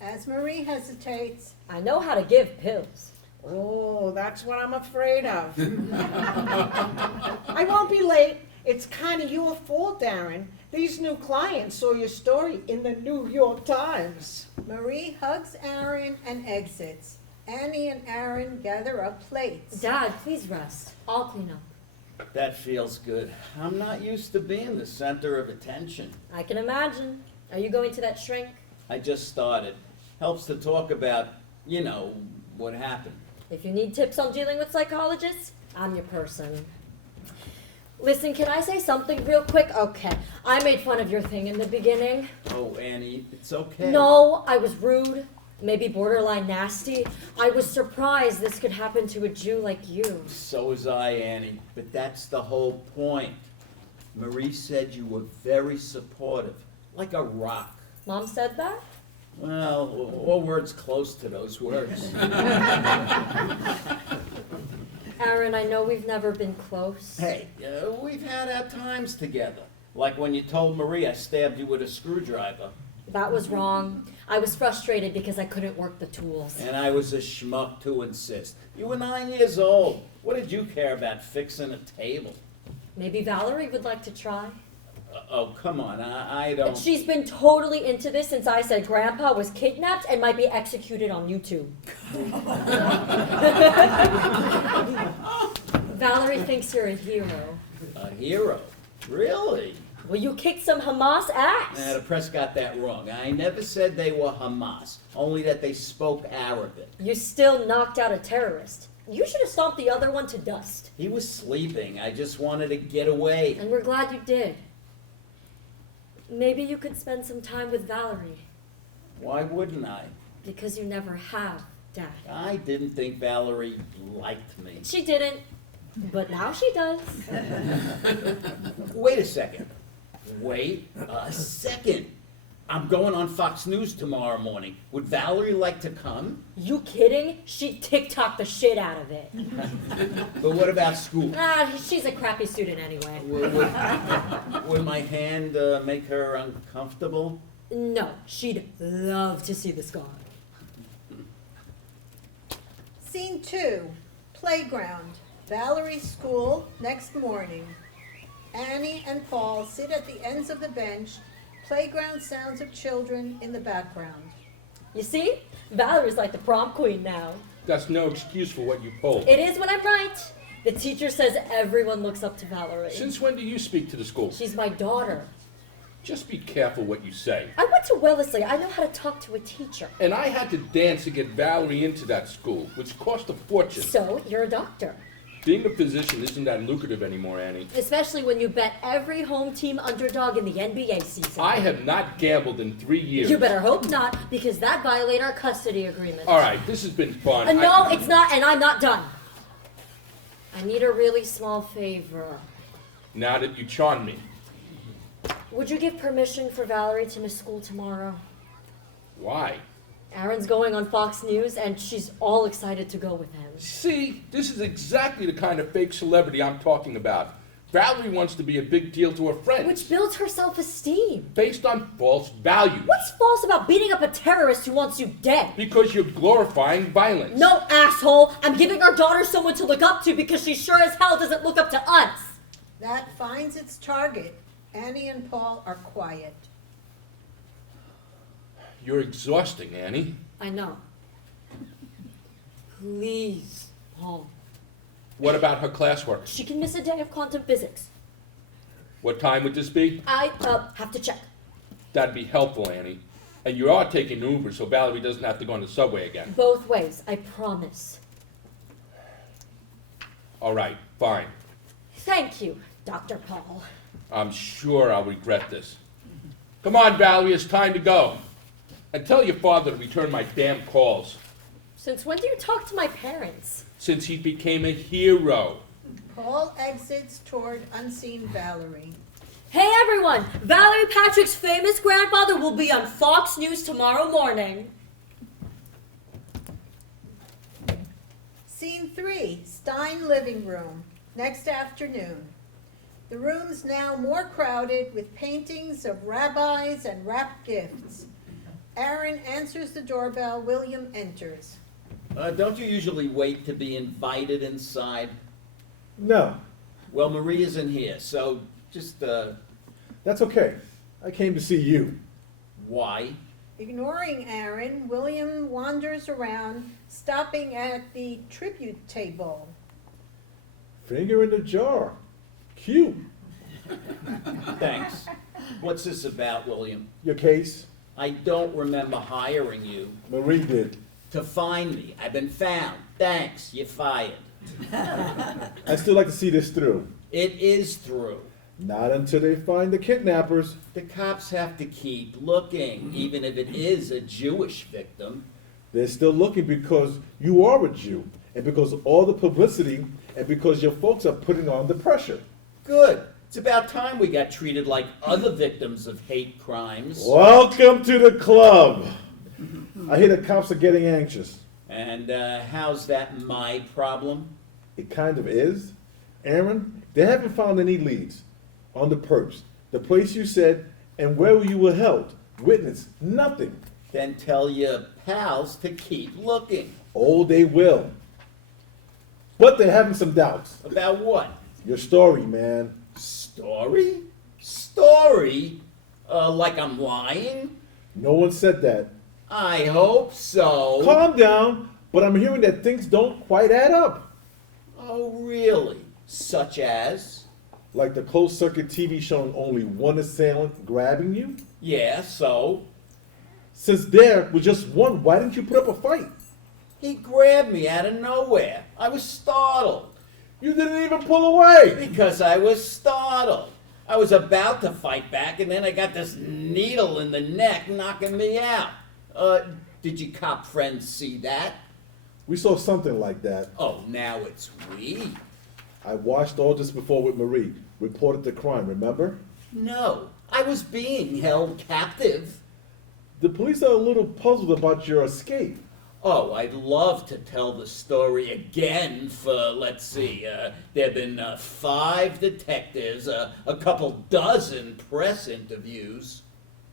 As Marie hesitates, I know how to give pills. Oh, that's what I'm afraid of. I won't be late. It's kind of your fault, Darren. These new clients saw your story in the New York Times. Marie hugs Aaron and exits. Annie and Aaron gather up plates. Dad, please rest. I'll clean up. That feels good. I'm not used to being the center of attention. I can imagine. Are you going to that shrink? I just started. Helps to talk about, what happened. If you need tips on dealing with psychologists, I'm your person. Listen, can I say something real quick? Okay, I made fun of your thing in the beginning. Oh, Annie, it's okay. No, I was rude, maybe borderline nasty. I was surprised this could happen to a Jew like you. So was I, Annie. But that's the whole point. Marie said you were very supportive, like a rock. Mom said that? Well, all words close to those words. Aaron, I know we've never been close. Hey, we've had our times together. Like when you told Marie I stabbed you with a screwdriver. That was wrong. I was frustrated because I couldn't work the tools. And I was a schmuck to insist. You were 9 years old. What did you care about fixing a table? Maybe Valerie would like to try. Oh, come on, I don't... She's been totally into this since I said Grandpa was kidnapped and might be executed on YouTube. Valerie thinks you're a hero. A hero? Really? Well, you kicked some Hamas ass. Nah, the press got that wrong. I never said they were Hamas, only that they spoke Arabic. You still knocked out a terrorist. You should have stomped the other one to dust. He was sleeping. I just wanted to get away. And we're glad you did. Maybe you could spend some time with Valerie. Why wouldn't I? Because you never have, Dad. I didn't think Valerie liked me. She didn't, but now she does. Wait a second. Wait a second. I'm going on Fox News tomorrow morning. Would Valerie like to come? You kidding? She'd TikTok the shit out of it. But what about school? She's a crappy student anyway. Would my hand make her uncomfortable? No, she'd love to see the scar. Scene 2, playground. Valerie's school, next morning. Annie and Paul sit at the ends of the bench. Playground sounds of children in the background. You see? Valerie's like the prom queen now. That's no excuse for what you pulled. It is when I'm right. The teacher says everyone looks up to Valerie. Since when do you speak to the school? She's my daughter. Just be careful what you say. I went to Wellesley. I know how to talk to a teacher. And I had to dance to get Valerie into that school, which cost a fortune. So, you're a doctor. Being a physician isn't that lucrative anymore, Annie. Especially when you bet every home team underdog in the NBA season. I have not gambled in 3 years. You better hope not, because that violates our custody agreement. All right, this has been fun. No, it's not, and I'm not done. I need a really small favor. Now that you charmed me. Would you give permission for Valerie to miss school tomorrow? Why? Aaron's going on Fox News, and she's all excited to go with him. See, this is exactly the kind of fake celebrity I'm talking about. Valerie wants to be a big deal to her friends. Which builds her self-esteem. Based on false values. What's false about beating up a terrorist who wants you dead? Because you're glorifying violence. No, asshole! I'm giving our daughter someone to look up to because she sure as hell doesn't look up to us! That finds its target. Annie and Paul are quiet. You're exhausting, Annie. I know. Please, Paul. What about her classwork? She can miss a day of quantum physics. What time would this be? I, have to check. That'd be helpful, Annie. And you are taking Uber, so Valerie doesn't have to go on the subway again. Both ways, I promise. All right, fine. Thank you, Dr. Paul. I'm sure I'll regret this. Come on, Valerie, it's time to go. And tell your father to return my damn calls. Since when do you talk to my parents? Since he became a hero. Paul exits toward unseen Valerie. Hey everyone! Valerie Patrick's famous grandfather will be on Fox News tomorrow morning. Scene 3, Stein living room, next afternoon. The room's now more crowded with paintings of rabbis and wrapped gifts. Aaron answers the doorbell. William enters. Don't you usually wait to be invited inside? No, Well, Marie isn't here, so just, that's okay. I came to see you. why? Ignoring Aaron, William wanders around, stopping at the tribute table. Finger in the jar. Cute. Thanks. What's this about, William? Your case? I don't remember hiring you Marie did. to find me. I've been found. Thanks, you're fired. I still like to see this through. It is through. Not until they find the kidnappers. The cops have to keep looking, even if it is a Jewish victim. They're still looking because you are a Jew, and because of all the publicity, and because your folks are putting on the pressure. Good. It's about time we got treated like other victims of hate crimes. Welcome to the club. I hear the cops are getting anxious. And how's that my problem? It kind of is. Aaron, they haven't found any leads on the perps, the place you said, and where you were held. Witness, nothing. Then tell your pals to keep looking. Oh, they will. But they're having some doubts. About what? Your story, man. Story? Story? Like I'm lying? No one said that. I hope so. Calm down, but I'm hearing that things don't quite add up. Oh, really? Such as? Like the closed circuit TV showing only one assailant grabbing you? Yeah, so? Since there was just one, why didn't you put up a fight? He grabbed me out of nowhere. I was startled. You didn't even pull away. Because I was startled. I was about to fight back, and then I got this needle in the neck knocking me out. Did you cop friends see that? We saw something like that. Oh, now it's we. I watched all this before with Marie. Reported the crime, remember? No, I was being held captive. The police are a little puzzled about your escape. Oh, I'd love to tell the story again for, let's see, there have been 5 detectives, a couple dozen press interviews.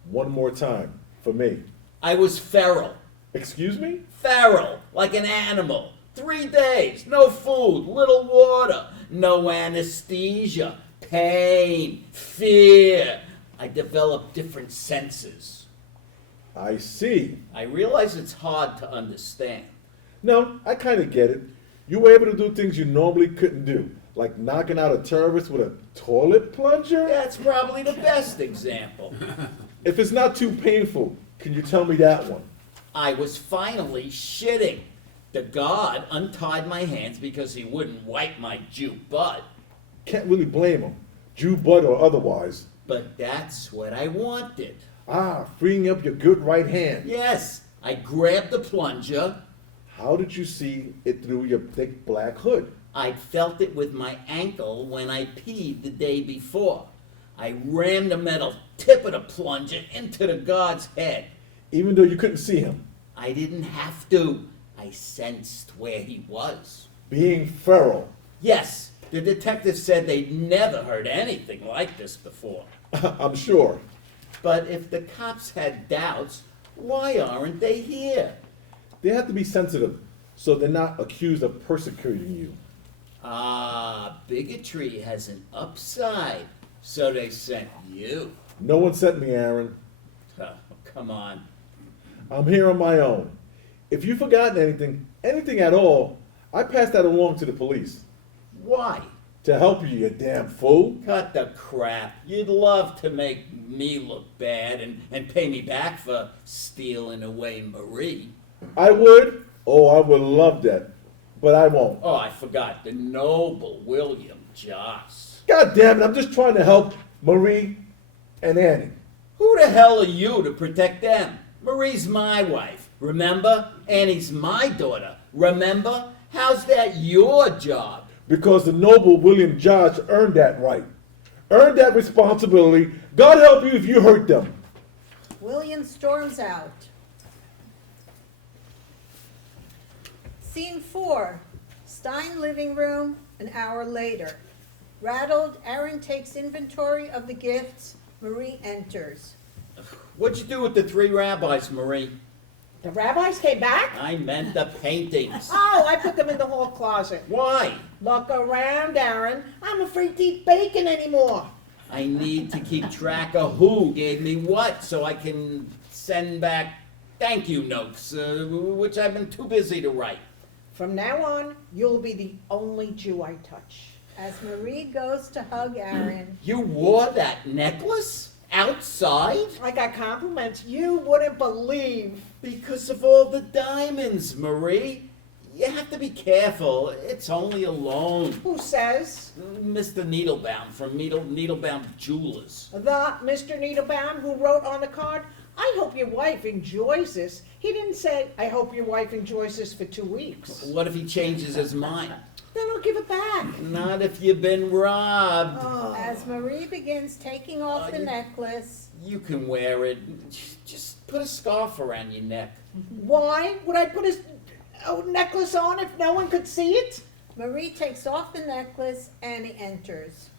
One more time, for me. I was feral. Excuse me? Feral, like an animal. 3 days, no food, little water, no anesthesia, pain, fear. I developed different senses. I see. I realize it's hard to understand. No, I kind of get it. You were able to do things you normally couldn't do, like knocking out a terrorist with a toilet plunger? That's probably the best example. If it's not too painful, can you tell me that one? I was finally shitting. The guard untied my hands because he wouldn't wipe my Jew butt. Can't really blame him, Jew butt or otherwise. But that's what I wanted. Ah, freeing up your good right hand. Yes, I grabbed the plunger. How did you see it through your thick black hood? I'd felt it with my ankle when I peed the day before. I rammed the metal tip of the plunger into the guard's head. Even though you couldn't see him. I didn't have to. I sensed where he was. Being feral. Yes, the detective said they'd never heard anything like this before. I'm sure. But if the cops had doubts, why aren't they here? They have to be sensitive so they're not accused of persecuting you. Ah, bigotry has an upside. So they sent you. No one sent me, Aaron. Oh, come on. I'm here on my own. If you've forgotten anything at all, I passed that along to the police. Why? To help you, you damn fool. Cut the crap. You'd love to make me look bad and pay me back for stealing away Marie. I would. Oh, I would love that. But I won't. Oh, I forgot. The noble William Joss. God damn it, I'm just trying to help Marie and Annie. Who the hell are you to protect them? Marie's my wife. Remember? Annie's my daughter. Remember? How's that your job? Because the noble William Josh earned that right. Earned that responsibility. God help you if you hurt them. William storms out. Scene 4. Stein living room, an hour later. Rattled, Aaron takes inventory of the gifts. Marie enters. What'd you do with the 3 rabbis, Marie? The rabbis came back? I meant the paintings. Oh, I put them in the hall closet. Why? Look around, Aaron. I'm afraid to eat bacon anymore. I need to keep track of who gave me what so I can send back thank you notes, which I've been too busy to write. From now on, you'll be the only Jew I touch. As Marie goes to hug Aaron, You wore that necklace? Outside? I got compliments you wouldn't believe. Because of all the diamonds, Marie. You have to be careful. It's only a loan. Who says? Mr. Needlebound from Needlebound Jewelers. The Mr. Needlebound who wrote on the card, I hope your wife enjoys this. He didn't say, I hope your wife enjoys this for 2 weeks. What if he changes his mind? Then I'll give it back. Not if you've been robbed. Oh. As Marie begins taking off the necklace, You can wear it. Just put a scarf around your neck. Why would I put a necklace on if no one could see it? Marie takes off the necklace, Annie enters.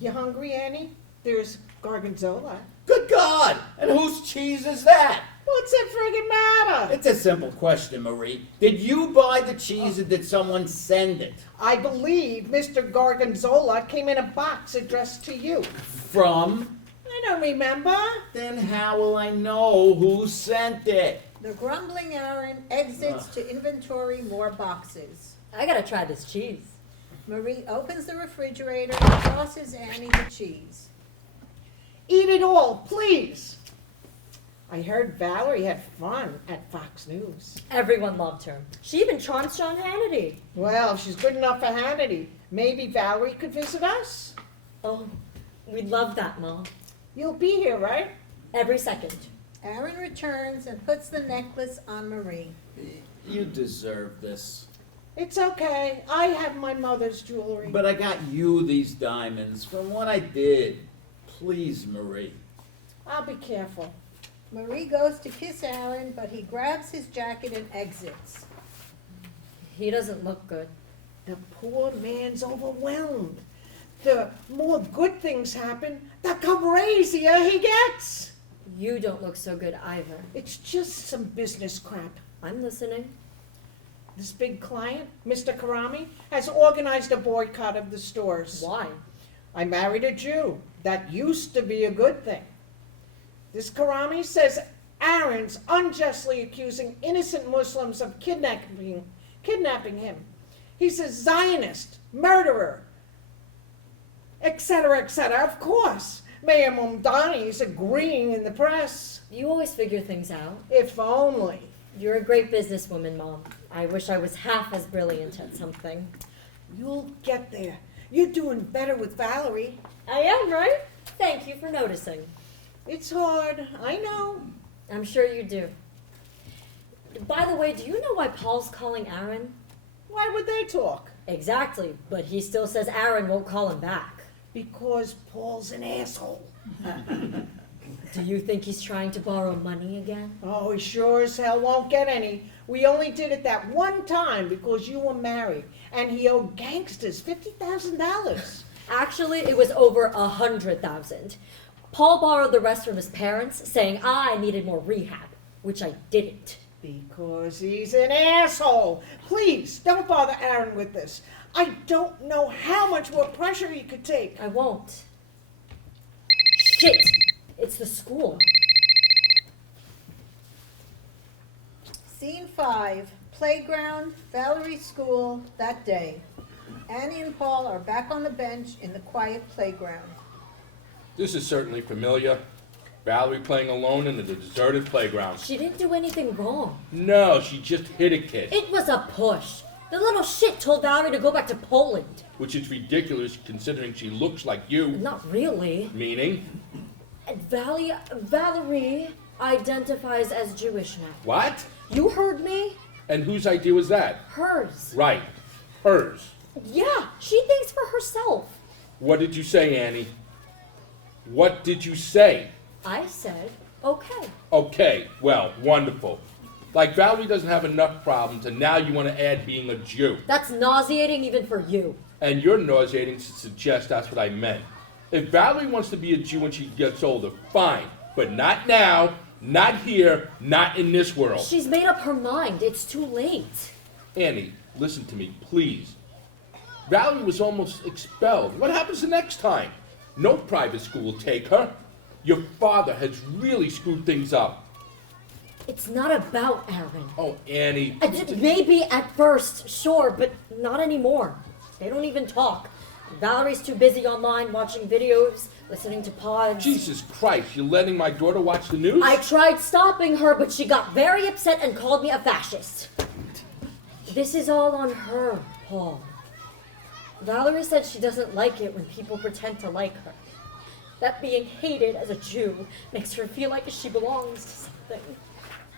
You hungry, Annie? There's gorgonzola. Good God! And whose cheese is that? What's it friggin' matter? It's a simple question, Marie. Did you buy the cheese or did someone send it? I believe Mr. Gorgonzola came in a box addressed to you. From? I don't remember. Then how will I know who sent it? The grumbling Aaron exits to inventory more boxes. I gotta try this cheese. Marie opens the refrigerator and tosses Annie the cheese. Eat it all, please. I heard Valerie had fun at Fox News. Everyone loved her. She even charmed Sean Hannity. Well, she's good enough for Hannity. Maybe Valerie could visit us? Oh, we'd love that, Mom. You'll be here, right? Every second. Aaron returns and puts the necklace on Marie. You deserve this. It's okay. I have my mother's jewelry. But I got you these diamonds from what I did. Please, Marie. I'll be careful. Marie goes to kiss Aaron, but he grabs his jacket and exits. He doesn't look good. The poor man's overwhelmed. The more good things happen, the crazier he gets. You don't look so good either. It's just some business crap. I'm listening. This big client, Mr. Karami, has organized a boycott of the stores. Why? I married a Jew. That used to be a good thing. This Karami says Aaron's unjustly accusing innocent Muslims of kidnapping him. He's a Zionist, murderer, etc., etc. Of course, Mayor Mamdani's agreeing in the press. You always figure things out. If only. You're a great businesswoman, Mom. I wish I was half as brilliant at something. You'll get there. You're doing better with Valerie. I am, right? Thank you for noticing. It's hard, I know. I'm sure you do. By the way, do you know why Paul's calling Aaron? Why would they talk? Exactly, but he still says Aaron won't call him back. Because Paul's an asshole. Do you think he's trying to borrow money again? Oh, he sure as hell won't get any. We only did it that one time because you were married, and he owed gangsters $50,000. Actually, it was over 100,000. Paul borrowed the rest from his parents, saying I needed more rehab, which I didn't. Because he's an asshole. Please, don't bother Aaron with this. I don't know how much more pressure he could take. I won't. Shit! It's the school. Scene 5, playground, Valerie's school, that day. Annie and Paul are back on the bench in the quiet playground. This is certainly familiar. Valerie playing alone in the deserted playground. She didn't do anything wrong. No, she just hit a kid. It was a push. The little shit told Valerie to go back to Poland. Which is ridiculous considering she looks like you. Not really. Meaning? And Valerie identifies as Jewish now. What? You heard me? And whose idea was that? Hers. Right. Hers. Yeah, she thinks for herself. What did you say, Annie? What did you say? I said, okay. Okay, well, wonderful. Like Valerie doesn't have enough problems, and now you want to add being a Jew. That's nauseating even for you. And you're nauseating to suggest that's what I meant. If Valerie wants to be a Jew when she gets older, fine. But not now, not here, not in this world. She's made up her mind. It's too late. Annie, listen to me, please. Valerie was almost expelled. What happens the next time? No private school will take her. Your father has really screwed things up. It's not about Aaron. Oh, Annie. Maybe at first, sure, but not anymore. They don't even talk. Valerie's too busy online watching videos, listening to pods. Jesus Christ, you're letting my daughter watch the news? I tried stopping her, but she got very upset and called me a fascist. This is all on her, Paul. Valerie said she doesn't like it when people pretend to like her. That being hated as a Jew makes her feel like she belongs to something.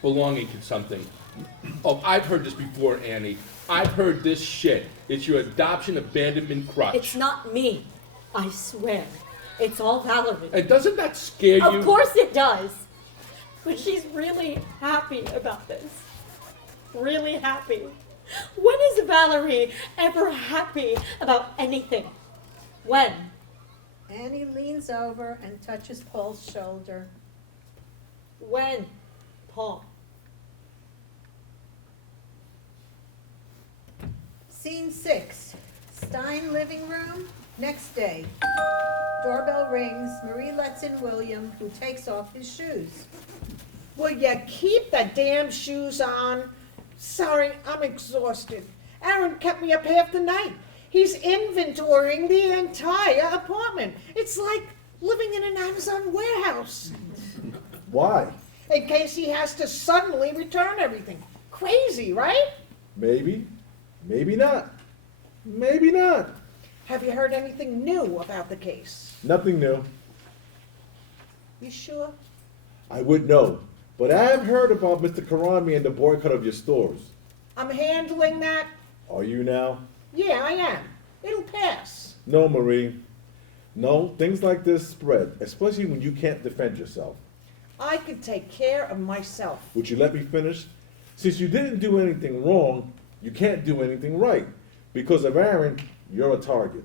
Belonging to something. Oh, I've heard this before, Annie. I've heard this shit. It's your adoption abandonment crutch. It's not me. I swear. It's all Valerie. And doesn't that scare you? Of course it does. But she's really happy about this. Really happy. When is Valerie ever happy about anything? When? Annie leans over and touches Paul's shoulder. When, Paul? Scene 6, Stein living room, next day. Doorbell rings, Marie lets in William, who takes off his shoes. Will you keep the damn shoes on? Sorry, I'm exhausted. Aaron kept me up half the night. He's inventorying the entire apartment. It's like living in an Amazon warehouse. Why? In case he has to suddenly return everything. Crazy, right? Maybe. Maybe not. Maybe not. Have you heard anything new about the case? Nothing new. You sure? I would know. But I have heard about Mr. Karami and the boycott of your stores. I'm handling that. Are you now? Yeah, I am. It'll pass. No, Marie. No, things like this spread, especially when you can't defend yourself. I could take care of myself. Would you let me finish? Since you didn't do anything wrong, you can't do anything right. Because of Aaron, you're a target.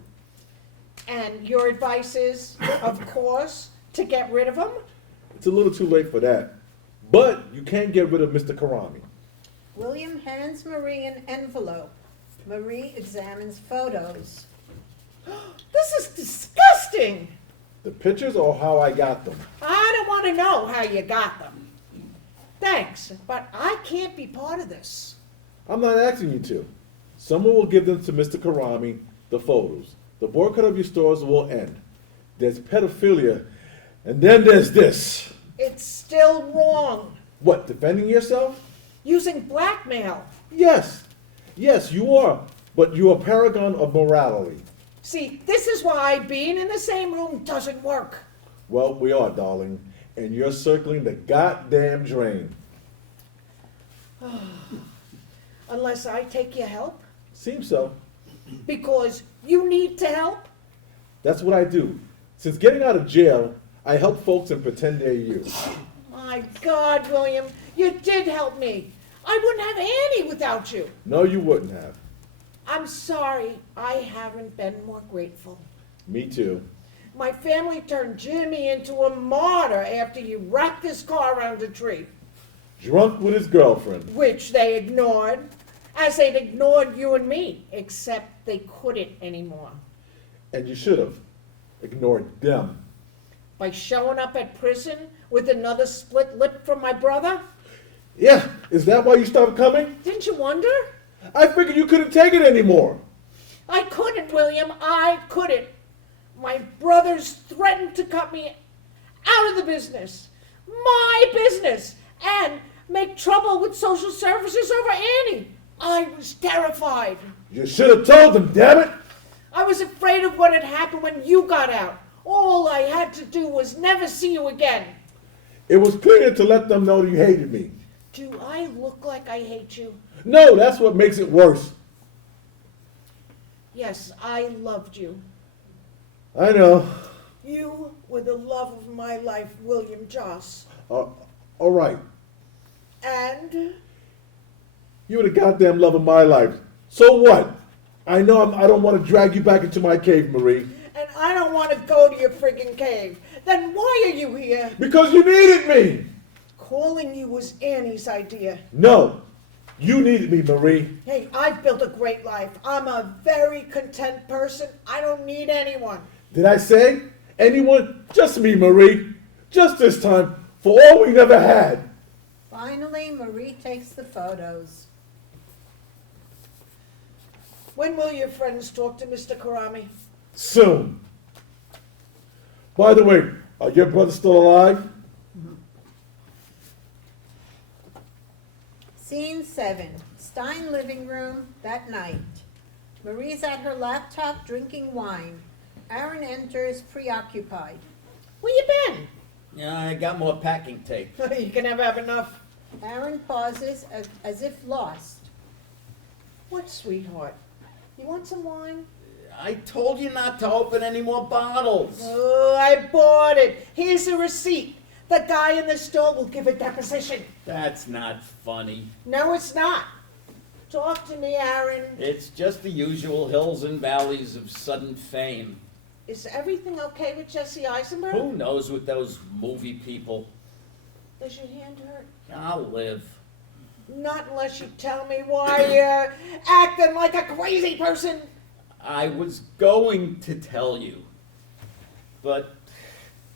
And your advice is, of course, to get rid of him? It's a little too late for that. But you can't get rid of Mr. Karami. William hands Marie an envelope. Marie examines photos. This is disgusting. The pictures or how I got them? I don't want to know how you got them. Thanks, but I can't be part of this. I'm not asking you to. Someone will give them to Mr. Karami, the photos. The boycott of your stores will end. There's pedophilia, and then there's this. It's still wrong. What, defending yourself? Using blackmail. Yes. Yes, you are. But you're a paragon of morality. See, this is why being in the same room doesn't work. Well, we are, darling. And you're circling the goddamn drain. Unless I take your help. Seems so. Because you need to help. That's what I do. Since getting out of jail, I help folks and pretend they're you. My God, William, you did help me. I wouldn't have Annie without you. No, you wouldn't have. I'm sorry I haven't been more grateful. Me too. My family turned Jimmy into a martyr after he wrapped his car around a tree, Drunk with his girlfriend. which they ignored, as they'd ignored you and me, except they couldn't anymore. And you should have ignored them. By showing up at prison with another split lip from my brother? Yeah, is that why you stopped coming? Didn't you wonder? I figured you couldn't take it anymore. I couldn't, William. I couldn't. My brothers threatened to cut me out of the business. My business. And make trouble with social services over Annie. I was terrified. You should have told them, damn it! I was afraid of what had happened when you got out. All I had to do was never see you again. It was clear to let them know you hated me. Do I look like I hate you? No, that's what makes it worse. Yes, I loved you. I know. You were the love of my life, William Joss. All right. And You were the goddamn love of my life. So what? I know I don't want to drag you back into my cave, Marie. and I don't want to go to your friggin' cave. Then why are you here? Because you needed me. Calling you was Annie's idea. No, you needed me, Marie. Hey, I've built a great life. I'm a very content person. I don't need anyone. Did I say anyone? Just me, Marie. Just this time, for all we never had. Finally, Marie takes the photos. When will your friends talk to Mr. Karami? Soon. By the way, are your brothers still alive? Scene 7, Stein living room that night. Marie's at her laptop drinking wine. Aaron enters preoccupied. Where you been? Yeah, I got more packing tape. You can never have enough. Aaron pauses as if lost. What, sweetheart? You want some wine? I told you not to open any more bottles. Oh, I bought it. Here's the receipt. The guy in the store will give a deposition. That's not funny. No, it's not. Talk to me, Aaron. It's just the usual hills and valleys of sudden fame. Is everything okay with Jesse Eisenberg? Who knows with those movie people? Does your hand hurt? I'll live. Not unless you tell me why you're acting like a crazy person. I was going to tell you, but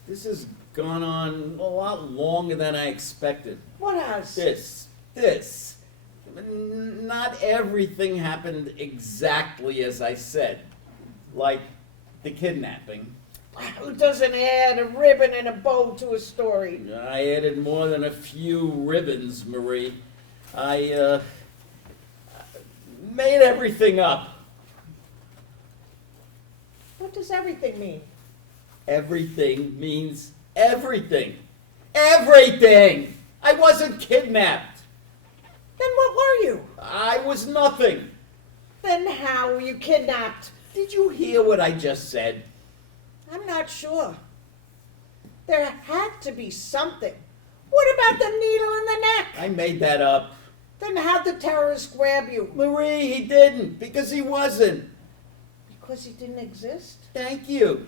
this has gone on a lot longer than I expected. What else? This. Not everything happened exactly as I said. Like the kidnapping. Who doesn't add a ribbon and a bow to a story? I added more than a few ribbons, Marie. I made everything up. What does everything mean? Everything means everything. Everything! I wasn't kidnapped. Then what were you? I was nothing. Then how were you kidnapped? Did you hear what I just said? I'm not sure. There had to be something. What about the needle in the neck? I made that up. Then how'd the terrorist grab you? Marie, he didn't, because he wasn't. Because he didn't exist? Thank you.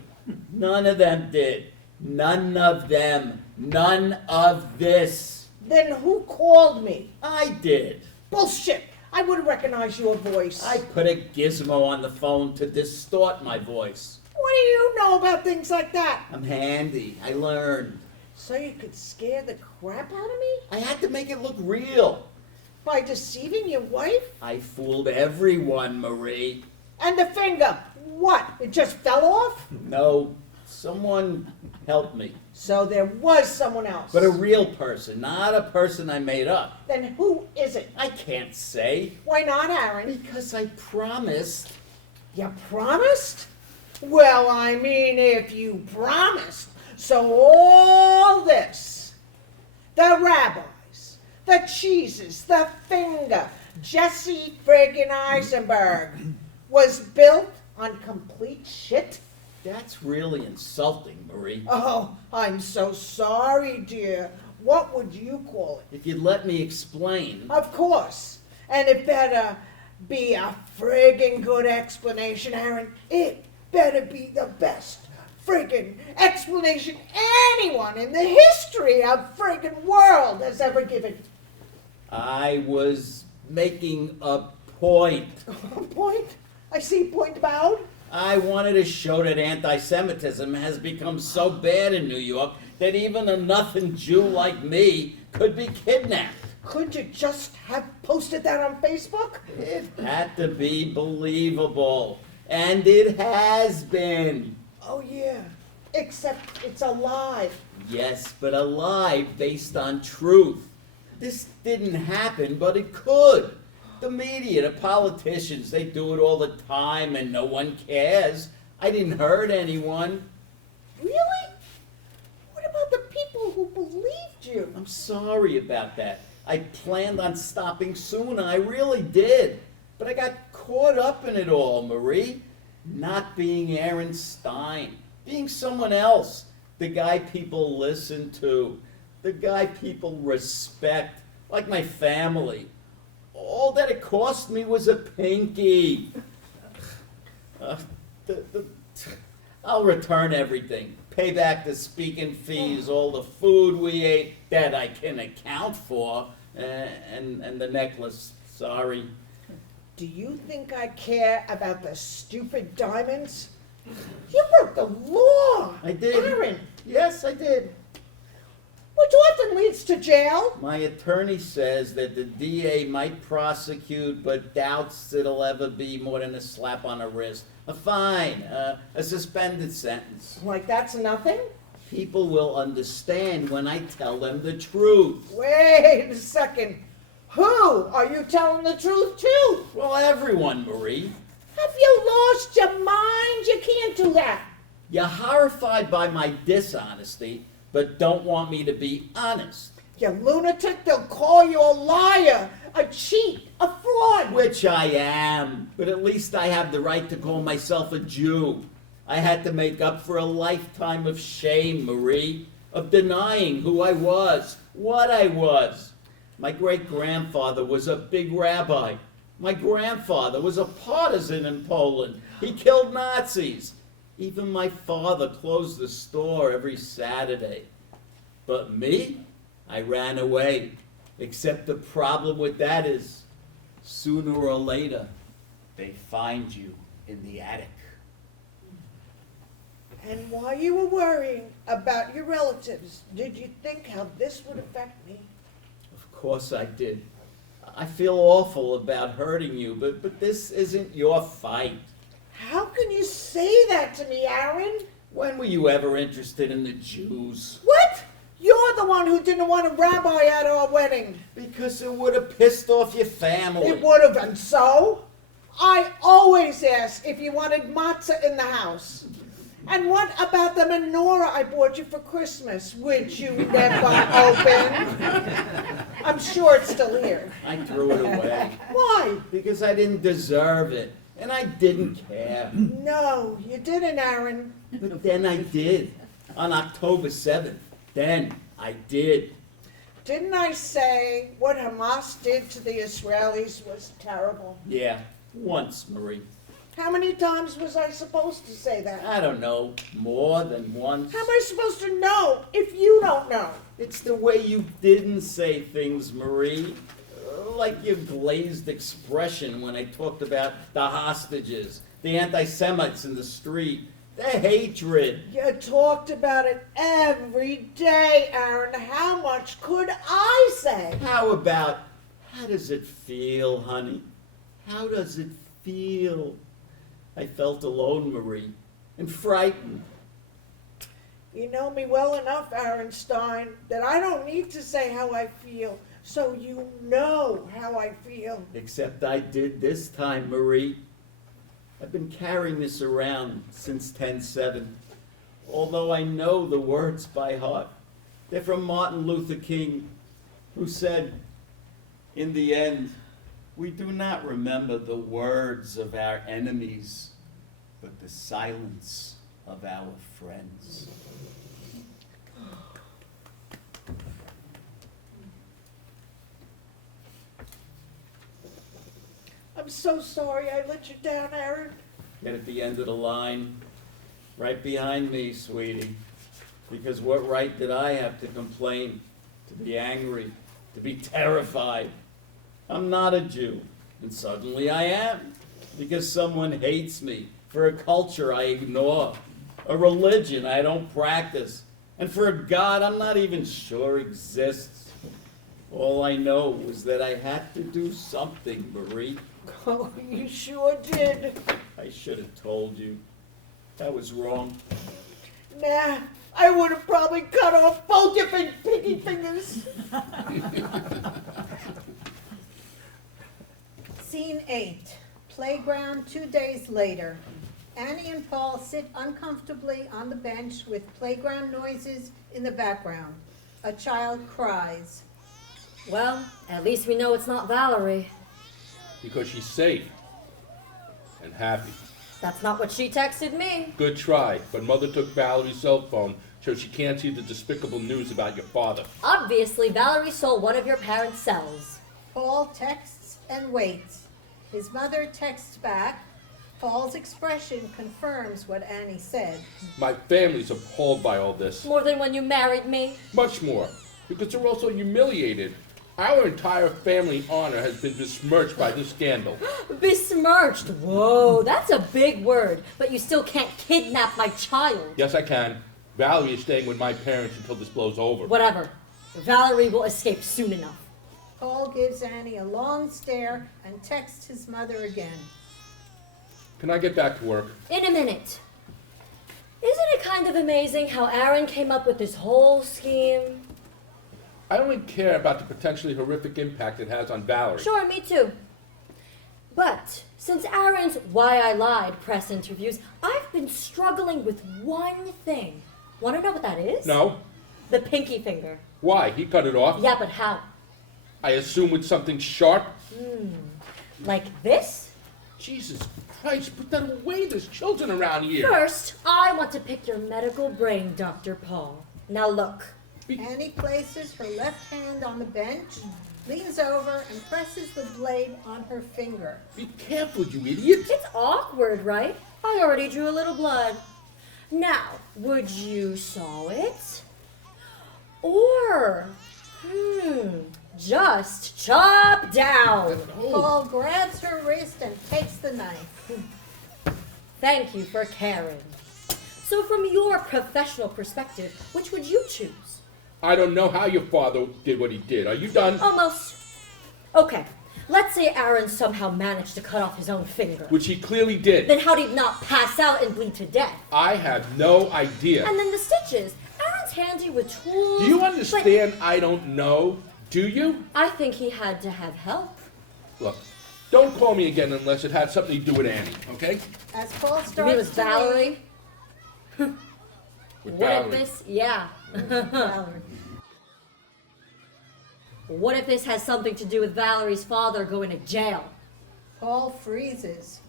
None of them did. None of them. None of this. Then who called me? I did. Bullshit! I would recognize your voice. I put a gizmo on the phone to distort my voice. What do you know about things like that? I'm handy. I learned. So you could scare the crap out of me? I had to make it look real. By deceiving your wife? I fooled everyone, Marie. And the finger, what? It just fell off? No, someone helped me. So there was someone else. But a real person, not a person I made up. Then who is it? I can't say. Why not, Aaron? Because I promised. You promised? Well, I mean, if you promised. So all this, the rabbis, the cheeses, the finger, Jesse friggin' Eisenberg, was built on complete shit? That's really insulting, Marie. Oh, I'm so sorry, dear. What would you call it? If you'd let me explain. Of course. And it better be a friggin' good explanation, Aaron. It better be the best friggin' explanation anyone in the history of friggin' world has ever given. I was making a point. Point? I see point about. I wanted to show that anti-Semitism has become so bad in New York that even a nothing Jew like me could be kidnapped. Could you just have posted that on Facebook? It had to be believable. And it has been. Oh, yeah. Except it's a lie. Yes, but a lie based on truth. This didn't happen, but it could. The media, the politicians, they do it all the time and no one cares. I didn't hurt anyone. Really? What about the people who believed you? I'm sorry about that. I planned on stopping soon, I really did. But I got caught up in it all, Marie. Not being Aaron Stein, being someone else. The guy people listen to, the guy people respect, like my family. All that it cost me was a pinky. I'll return everything. Pay back the speaking fees, all the food we ate that I can account for, and the necklace. Sorry. Do you think I care about the stupid diamonds? You broke the law! I did. Aaron, Yes, I did. which often leads to jail. My attorney says that the DA might prosecute, but doubts it'll ever be more than a slap on the wrist. a fine, a suspended sentence. Like that's nothing? People will understand when I tell them the truth. Wait a second. Who are you telling the truth to? Well, everyone, Marie. Have you lost your mind? You can't do that. You're horrified by my dishonesty, but don't want me to be honest. You lunatic, they'll call you a liar, a cheat, a fraud. Which I am, but at least I have the right to call myself a Jew. I had to make up for a lifetime of shame, Marie, of denying who I was, what I was. My great-grandfather was a big rabbi. My grandfather was a partisan in Poland. He killed Nazis. Even my father closed the store every Saturday. But me, I ran away. Except the problem with that is, sooner or later, they find you in the attic. And while you were worrying about your relatives, did you think how this would affect me? Of course I did. I feel awful about hurting you, but this isn't your fight. How can you say that to me, Aaron? When were you ever interested in the Jews? What? You're the one who didn't want a rabbi at our wedding. Because it would have pissed off your family. It would have been so. I always ask if you wanted matzah in the house. And what about the menorah I bought you for Christmas, which you never opened? I'm sure it's still here. I threw it away. Why? Because I didn't deserve it. And I didn't care. No, you didn't, Aaron. But then I did. On October 7th. Then I did. Didn't I say what Hamas did to the Israelis was terrible? Yeah, once, Marie. How many times was I supposed to say that? I don't know, more than once. How am I supposed to know if you don't know? It's the way you didn't say things, Marie. Like your glazed expression when I talked about the hostages, the anti-Semites in the street, the hatred. You talked about it every day, Aaron. How much could I say? How about, how does it feel, honey? How does it feel? I felt alone, Marie, and frightened. You know me well enough, Aaron Stein, that I don't need to say how I feel, so you know how I feel. Except I did this time, Marie. I've been carrying this around since 10/7. Although I know the words by heart. They're from Martin Luther King, who said, "In the end, we do not remember the words of our enemies, but the silence of our friends." I'm so sorry I let you down, Aaron. Get at the end of the line, right behind me, sweetie. Because what right did I have to complain, to be angry, to be terrified? I'm not a Jew, and suddenly I am, because someone hates me for a culture I ignore, a religion I don't practice, and for a God I'm not even sure exists. All I know was that I had to do something, Marie. Oh, you sure did. I should have told you. That was wrong. Nah, I would have probably cut off both your pinky fingers. Scene 8, playground 2 days later. Annie and Paul sit uncomfortably on the bench with playground noises in the background. A child cries. Well, at least we know it's not Valerie. Because she's safe and happy. That's not what she texted me. Good try, but Mother took Valerie's cell phone so she can't see the despicable news about your father. Obviously, Valerie stole one of your parents' cells. Paul texts and waits. His mother texts back. Paul's expression confirms what Annie said. My family's appalled by all this. More than when you married me. Much more, because they're also humiliated. Our entire family honor has been besmirched by this scandal. Besmirched. Whoa, that's a big word. But you still can't kidnap my child. Yes, I can. Valerie is staying with my parents until this blows over. Whatever. Valerie will escape soon enough. Paul gives Annie a long stare and texts his mother again. Can I get back to work? In a minute. Isn't it kind of amazing how Aaron came up with this whole scheme? I only care about the potentially horrific impact it has on Valerie. Sure, me too. But since Aaron's Why I Lied press interviews, I've been struggling with one thing. Want to know what that is? No? The pinky finger. Why? He cut it off? Yeah, but how? I assume with something sharp? Like this? Jesus Christ, put that away. There's children around here. First, I want to pick your medical brain, Dr. Paul. Now look. Annie places her left hand on the bench, leans over, and presses the blade on her finger. Be careful, you idiot. It's awkward, right? I already drew a little blood. Now, would you saw it? Or, just chop down. Paul grabs her wrist and takes the knife. Thank you for caring. So from your professional perspective, which would you choose? I don't know how your father did what he did. Are you done? Almost. Okay, let's say Aaron somehow managed to cut off his own finger. Which he clearly did. Then how'd he not pass out and bleed to death? I have no idea. And then the stitches. Aaron's handy with tools. Do you understand I don't know? Do you? I think he had to have help. Look, don't call me again unless it had something to do with Annie, okay? As Paul You mean it was starts to Valerie? With What if Valerie. this? Yeah. Valerie. What if this has something to do with Valerie's father going to jail? Paul freezes.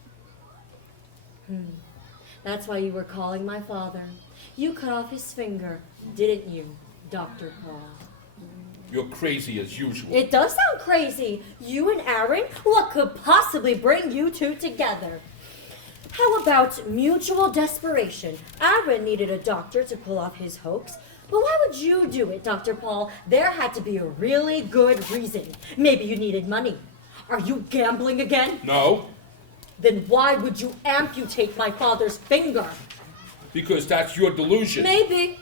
That's why you were calling my father. You cut off his finger, didn't you, Dr. Paul? You're crazy as usual. It does sound crazy. You and Aaron? What could possibly bring you two together? How about mutual desperation? Aaron needed a doctor to pull off his hoax. But why would you do it, Dr. Paul? There had to be a really good reason. Maybe you needed money. Are you gambling again? No, Then why would you amputate my father's finger? because that's your delusion. Maybe.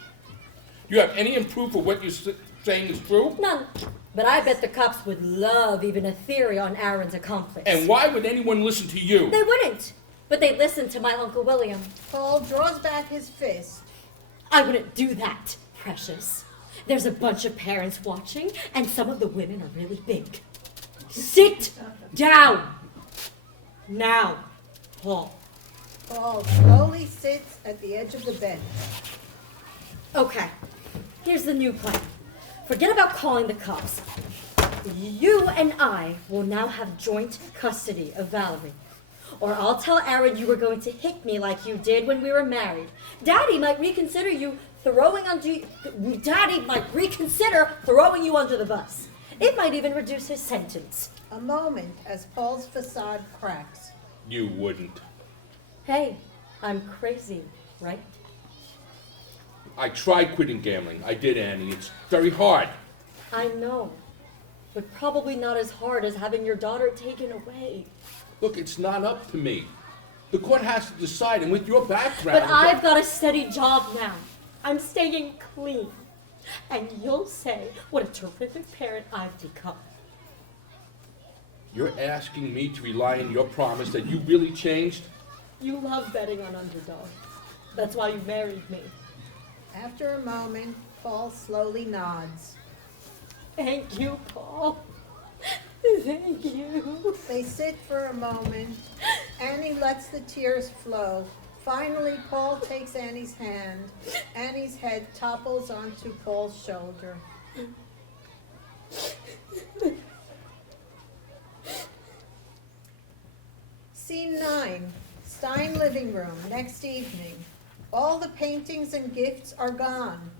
You have any proof of what you're saying is true? None. But I bet the cops would love even a theory on Aaron's accomplice. And why would anyone listen to you? They wouldn't. But they'd listen to my Uncle William. Paul draws back his fist. I wouldn't do that, precious. There's a bunch of parents watching, and some of the women are really big. Sit down. Now, Paul. Paul slowly sits at the edge of the bench. Okay, here's the new plan. Forget about calling the cops. You and I will now have joint custody of Valerie. Or I'll tell Aaron you were going to hit me like you did when we were married. Daddy might reconsider throwing you under the bus. It might even reduce his sentence. A moment as Paul's facade cracks. You wouldn't. Hey, I'm crazy, right? I tried quitting gambling. I did, Annie. It's very hard. I know, but probably not as hard as having your daughter taken away. Look, it's not up to me. The court has to decide, and with your background... But I've got a steady job now. I'm staying clean. And you'll say what a terrific parent I've become. You're asking me to rely on your promise that you really changed? You love betting on underdog. That's why you married me. After a moment, Paul slowly nods. Thank you, Paul. Thank you. They sit for a moment. Annie lets the tears flow. Finally, Paul takes Annie's hand. Annie's head topples onto Paul's shoulder. Scene 9. Stein living room, next evening. All the paintings and gifts are gone.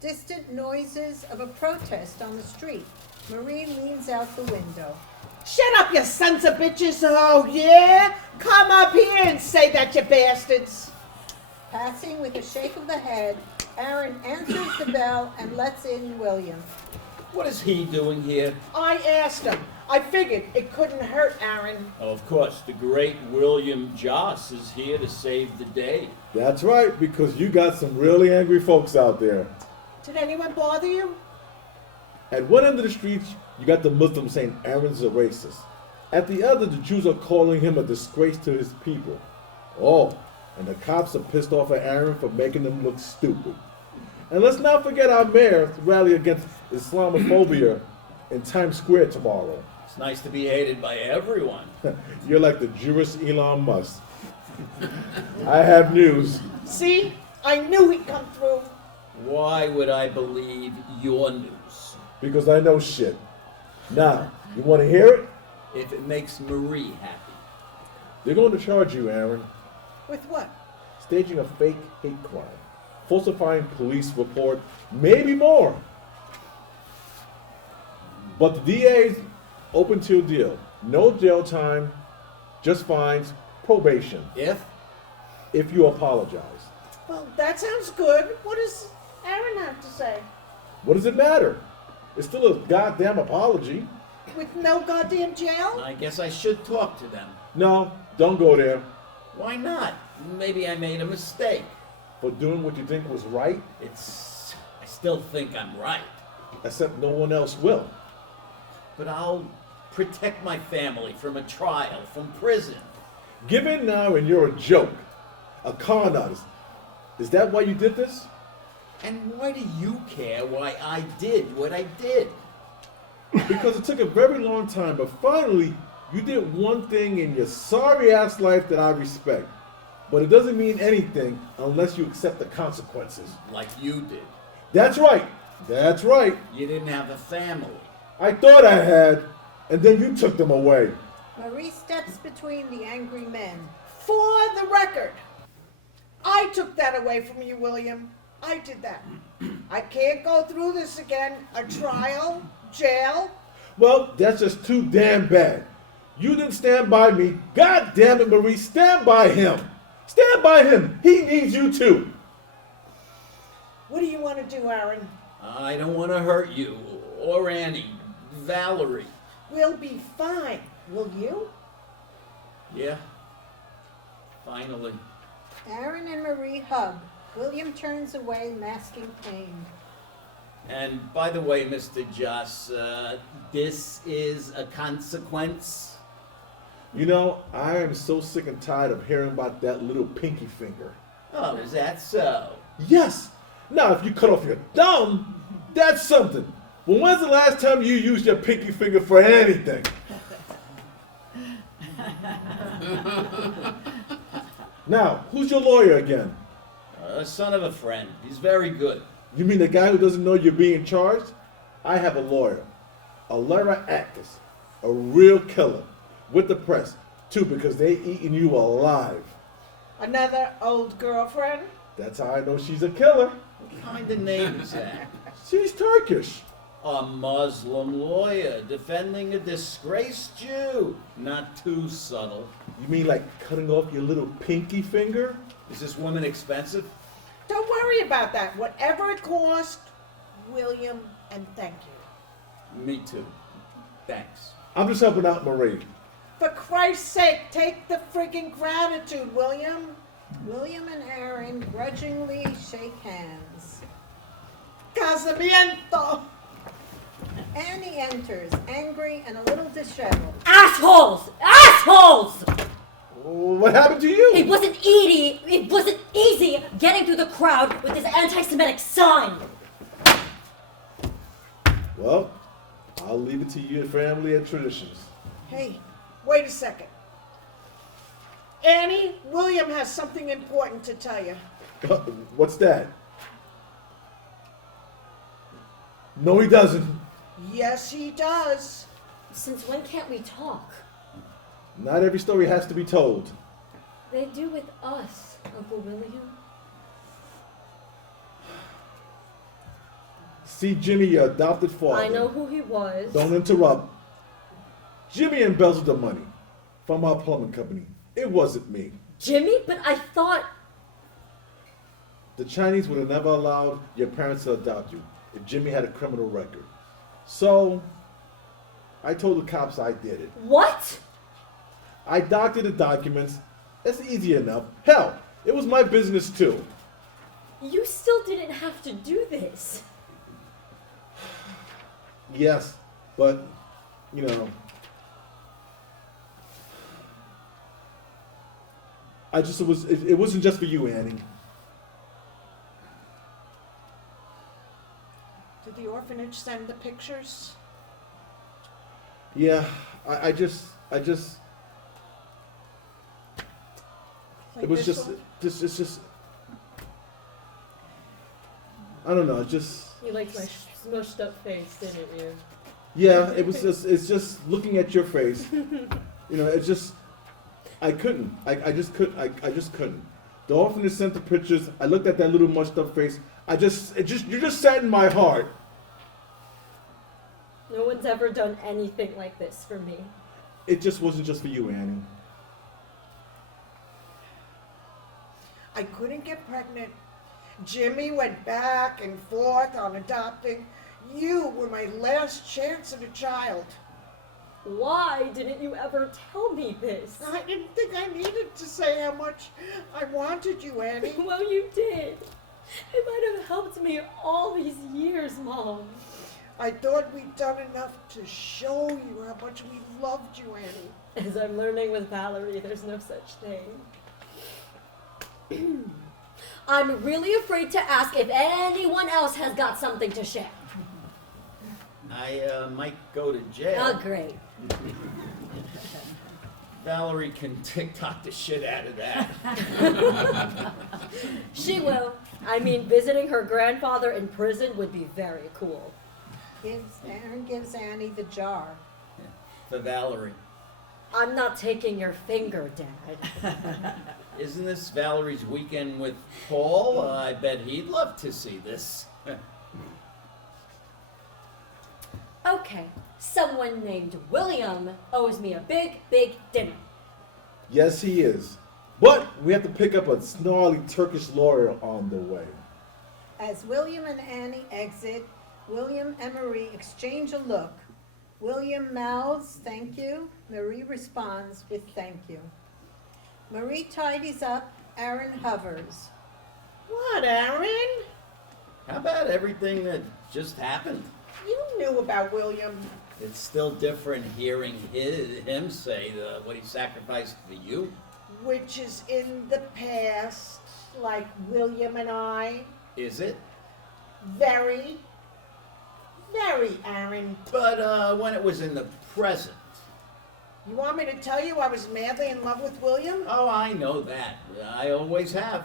Distant noises of a protest on the street. Marie leans out the window. Shut up, you sons of bitches. Oh, yeah? Come up here and say that, you bastards. Passing with a shake of the head, Aaron answers the bell and lets in William. What is he doing here? I asked him. I figured it couldn't hurt, Aaron. Oh, of course, the great William Joss is here to save the day. That's right, because you got some really angry folks out there. Did anyone bother you? At one end of the street, you got the Muslims saying Aaron's a racist. At the other, the Jews are calling him a disgrace to his people. Oh, and the cops are pissed off at Aaron for making them look stupid. And let's not forget our mayor to rally against Islamophobia in Times Square tomorrow. It's nice to be hated by everyone. You're like the Jewish Elon Musk. I have news. See? I knew he'd come through. Why would I believe your news? Because I know shit. Now, you want to hear it? If it makes Marie happy. They're going to charge you, Aaron. With what? Staging a fake hate crime, falsifying police report, maybe more. But the DA's open to a deal. No jail time, just fines, probation, if you apologize. Well, that sounds good. What does Aaron have to say? What does it matter? It's still a goddamn apology. With no goddamn jail? I guess I should talk to them. No, don't go there. Why not? Maybe I made a mistake. For doing what you think was right, I still think I'm right. except no one else will. But I'll protect my family from a trial, from prison. Give in now and you're a joke. A con artist. Is that why you did this? And why do you care why I did what I did? Because it took a very long time, but finally, you did one thing in your sorry ass life that I respect. But it doesn't mean anything unless you accept the consequences. Like you did. That's right. That's right. You didn't have a family. I thought I had, and then you took them away. Marie steps between the angry men. For the record, I took that away from you, William. I did that. I can't go through this again. A trial, jail. Well, that's just too damn bad. You didn't stand by me. God damn it, Marie, stand by him. Stand by him. He needs you too. What do you want to do, Aaron? I don't want to hurt you, or Annie, Valerie. We'll be fine. Will you? Yeah. Finally. Aaron and Marie hug. William turns away, masking pain. And by the way, Mr. Joss, this is a consequence? You know, I am so sick and tired of hearing about that little pinky finger. Oh, is that so? Yes. Now, if you cut off your thumb, that's something. But when's the last time you used your pinky finger for anything? Now, who's your lawyer again? Son of a friend. He's very good. You mean the guy who doesn't know you're being charged? I have a lawyer, a Lara Actus, a real killer, with the press, too, because they eating you alive. Another old girlfriend? That's how I know she's a killer. What kind of name is that? She's Turkish. A Muslim lawyer defending a disgraced Jew. Not too subtle. You mean like cutting off your little pinky finger? Is this woman expensive? Don't worry about that. Whatever it cost, William, and thank you. Me too. Thanks. I'm just helping out Marie. For Christ's sake, take the friggin' gratitude, William. William and Aaron grudgingly shake hands. Casamiento. Annie enters, angry and a little disheveled. Assholes! Assholes! What happened to you? It wasn't easy getting through the crowd with this anti-Semitic sign. Well, I'll leave it to your family and traditions. Hey, wait a second. Annie, William has something important to tell you. What's that? No, he doesn't. Yes, he does. Since when can't we talk? Not every story has to be told. They do with us, Uncle William. See Jimmy, your adopted father. I know who he was. Don't interrupt. Jimmy embezzled the money from our plumbing company. It wasn't me. Jimmy? But I thought... The Chinese would have never allowed your parents to adopt you if Jimmy had a criminal record. So, I told the cops I did it. What? I doctored the documents. That's easy enough. Hell, it was my business too. You still didn't have to do this. Yes, but, you know. it wasn't just for you, Annie. Did the orphanage send the pictures? Yeah, I just, Like it was this just, one? it's just, I don't know, You liked my smushed up face, didn't you? yeah, it's just looking at your face, it's just, I just couldn't. The orphanage sent the pictures, I looked at that little mushed up face, you just sat in my heart. No one's ever done anything like this for me. It just wasn't just for you, Annie. I couldn't get pregnant. Jimmy went back and forth on adopting. You were my last chance at a child. Why didn't you ever tell me this? I didn't think I needed to say how much I wanted you, Annie. Well, you did. It might have helped me all these years, Mom. I thought we'd done enough to show you how much we loved you, Annie. As I'm learning with Valerie, there's no such thing. I'm really afraid to ask if anyone else has got something to share. I might go to jail. Oh, great. Valerie can TikTok the shit out of that. She will. I mean, visiting her grandfather in prison would be very cool. Aaron gives Annie the jar. For Valerie. I'm not taking your finger, Dad. Isn't this Valerie's weekend with Paul? I bet he'd love to see this. Okay, someone named William owes me a big, big dinner. Yes, he is. But we have to pick up a snarly Turkish lawyer on the way. As William and Annie exit, William and Marie exchange a look. William mouths, "Thank you." Marie responds with "Thank you." Marie tidies up. Aaron hovers. What, Aaron? How about everything that just happened? You knew about William. It's still different hearing him say what he sacrificed for you. Which is in the past, like William and I. Is it? Very, Aaron. But when it was in the present. You want me to tell you I was madly in love with William? Oh, I know that. I always have.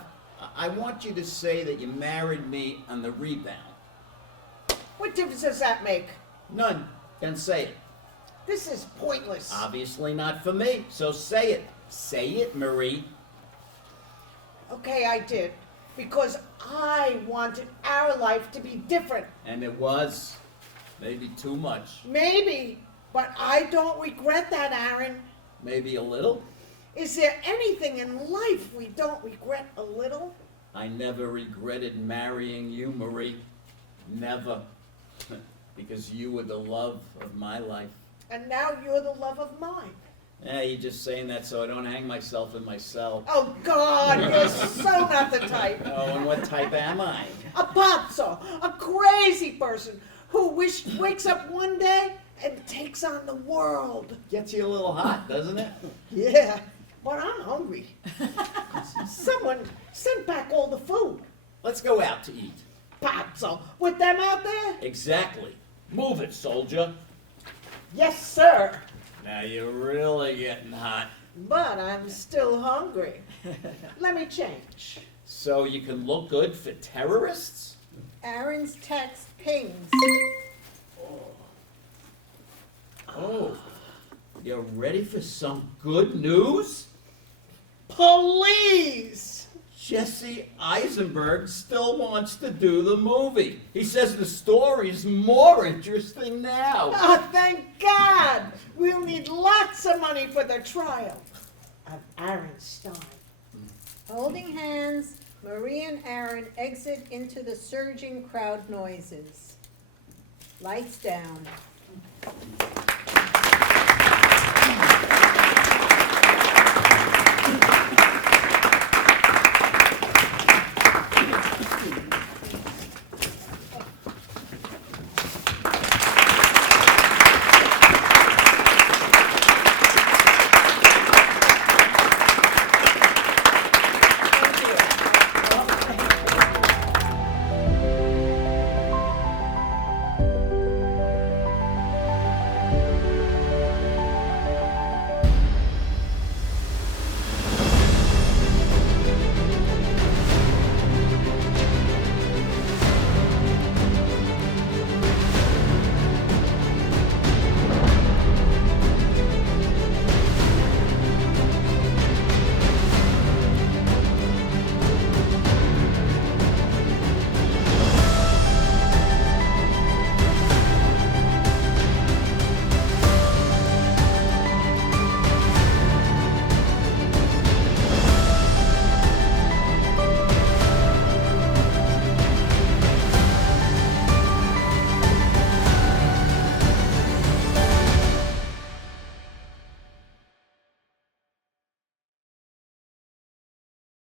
I want you to say that you married me on the rebound. What difference does that make? None. Then say it. This is pointless. Obviously not for me, so say it. Say it, Marie. Okay, I did. Because I wanted our life to be different. And it was. Maybe too much. Maybe, but I don't regret that, Aaron. Maybe a little. Is there anything in life we don't regret a little? I never regretted marrying you, Marie. Never. Because you were the love of my life. And now you're the love of mine. You're just saying that so I don't hang myself in my cell. Oh, God, you're so not the type. Oh, and what type am I? A pazzo, a crazy person who wakes up one day and takes on the world. Gets you a little hot, doesn't it? Yeah, but I'm hungry. Someone sent back all the food. Let's go out to eat. Pazzo, with them out there? Exactly. Move it, soldier. Yes, sir. Now you're really getting hot. But I'm still hungry. Let me change. So you can look good for terrorists? Aaron's text pings. Oh, you're ready for some good news? Police! Jesse Eisenberg still wants to do the movie. He says the story's more interesting now. Oh, thank God! We'll need lots of money for the trial of Aaron Stein. Holding hands, Marie and Aaron exit into the surging crowd noises. Lights down.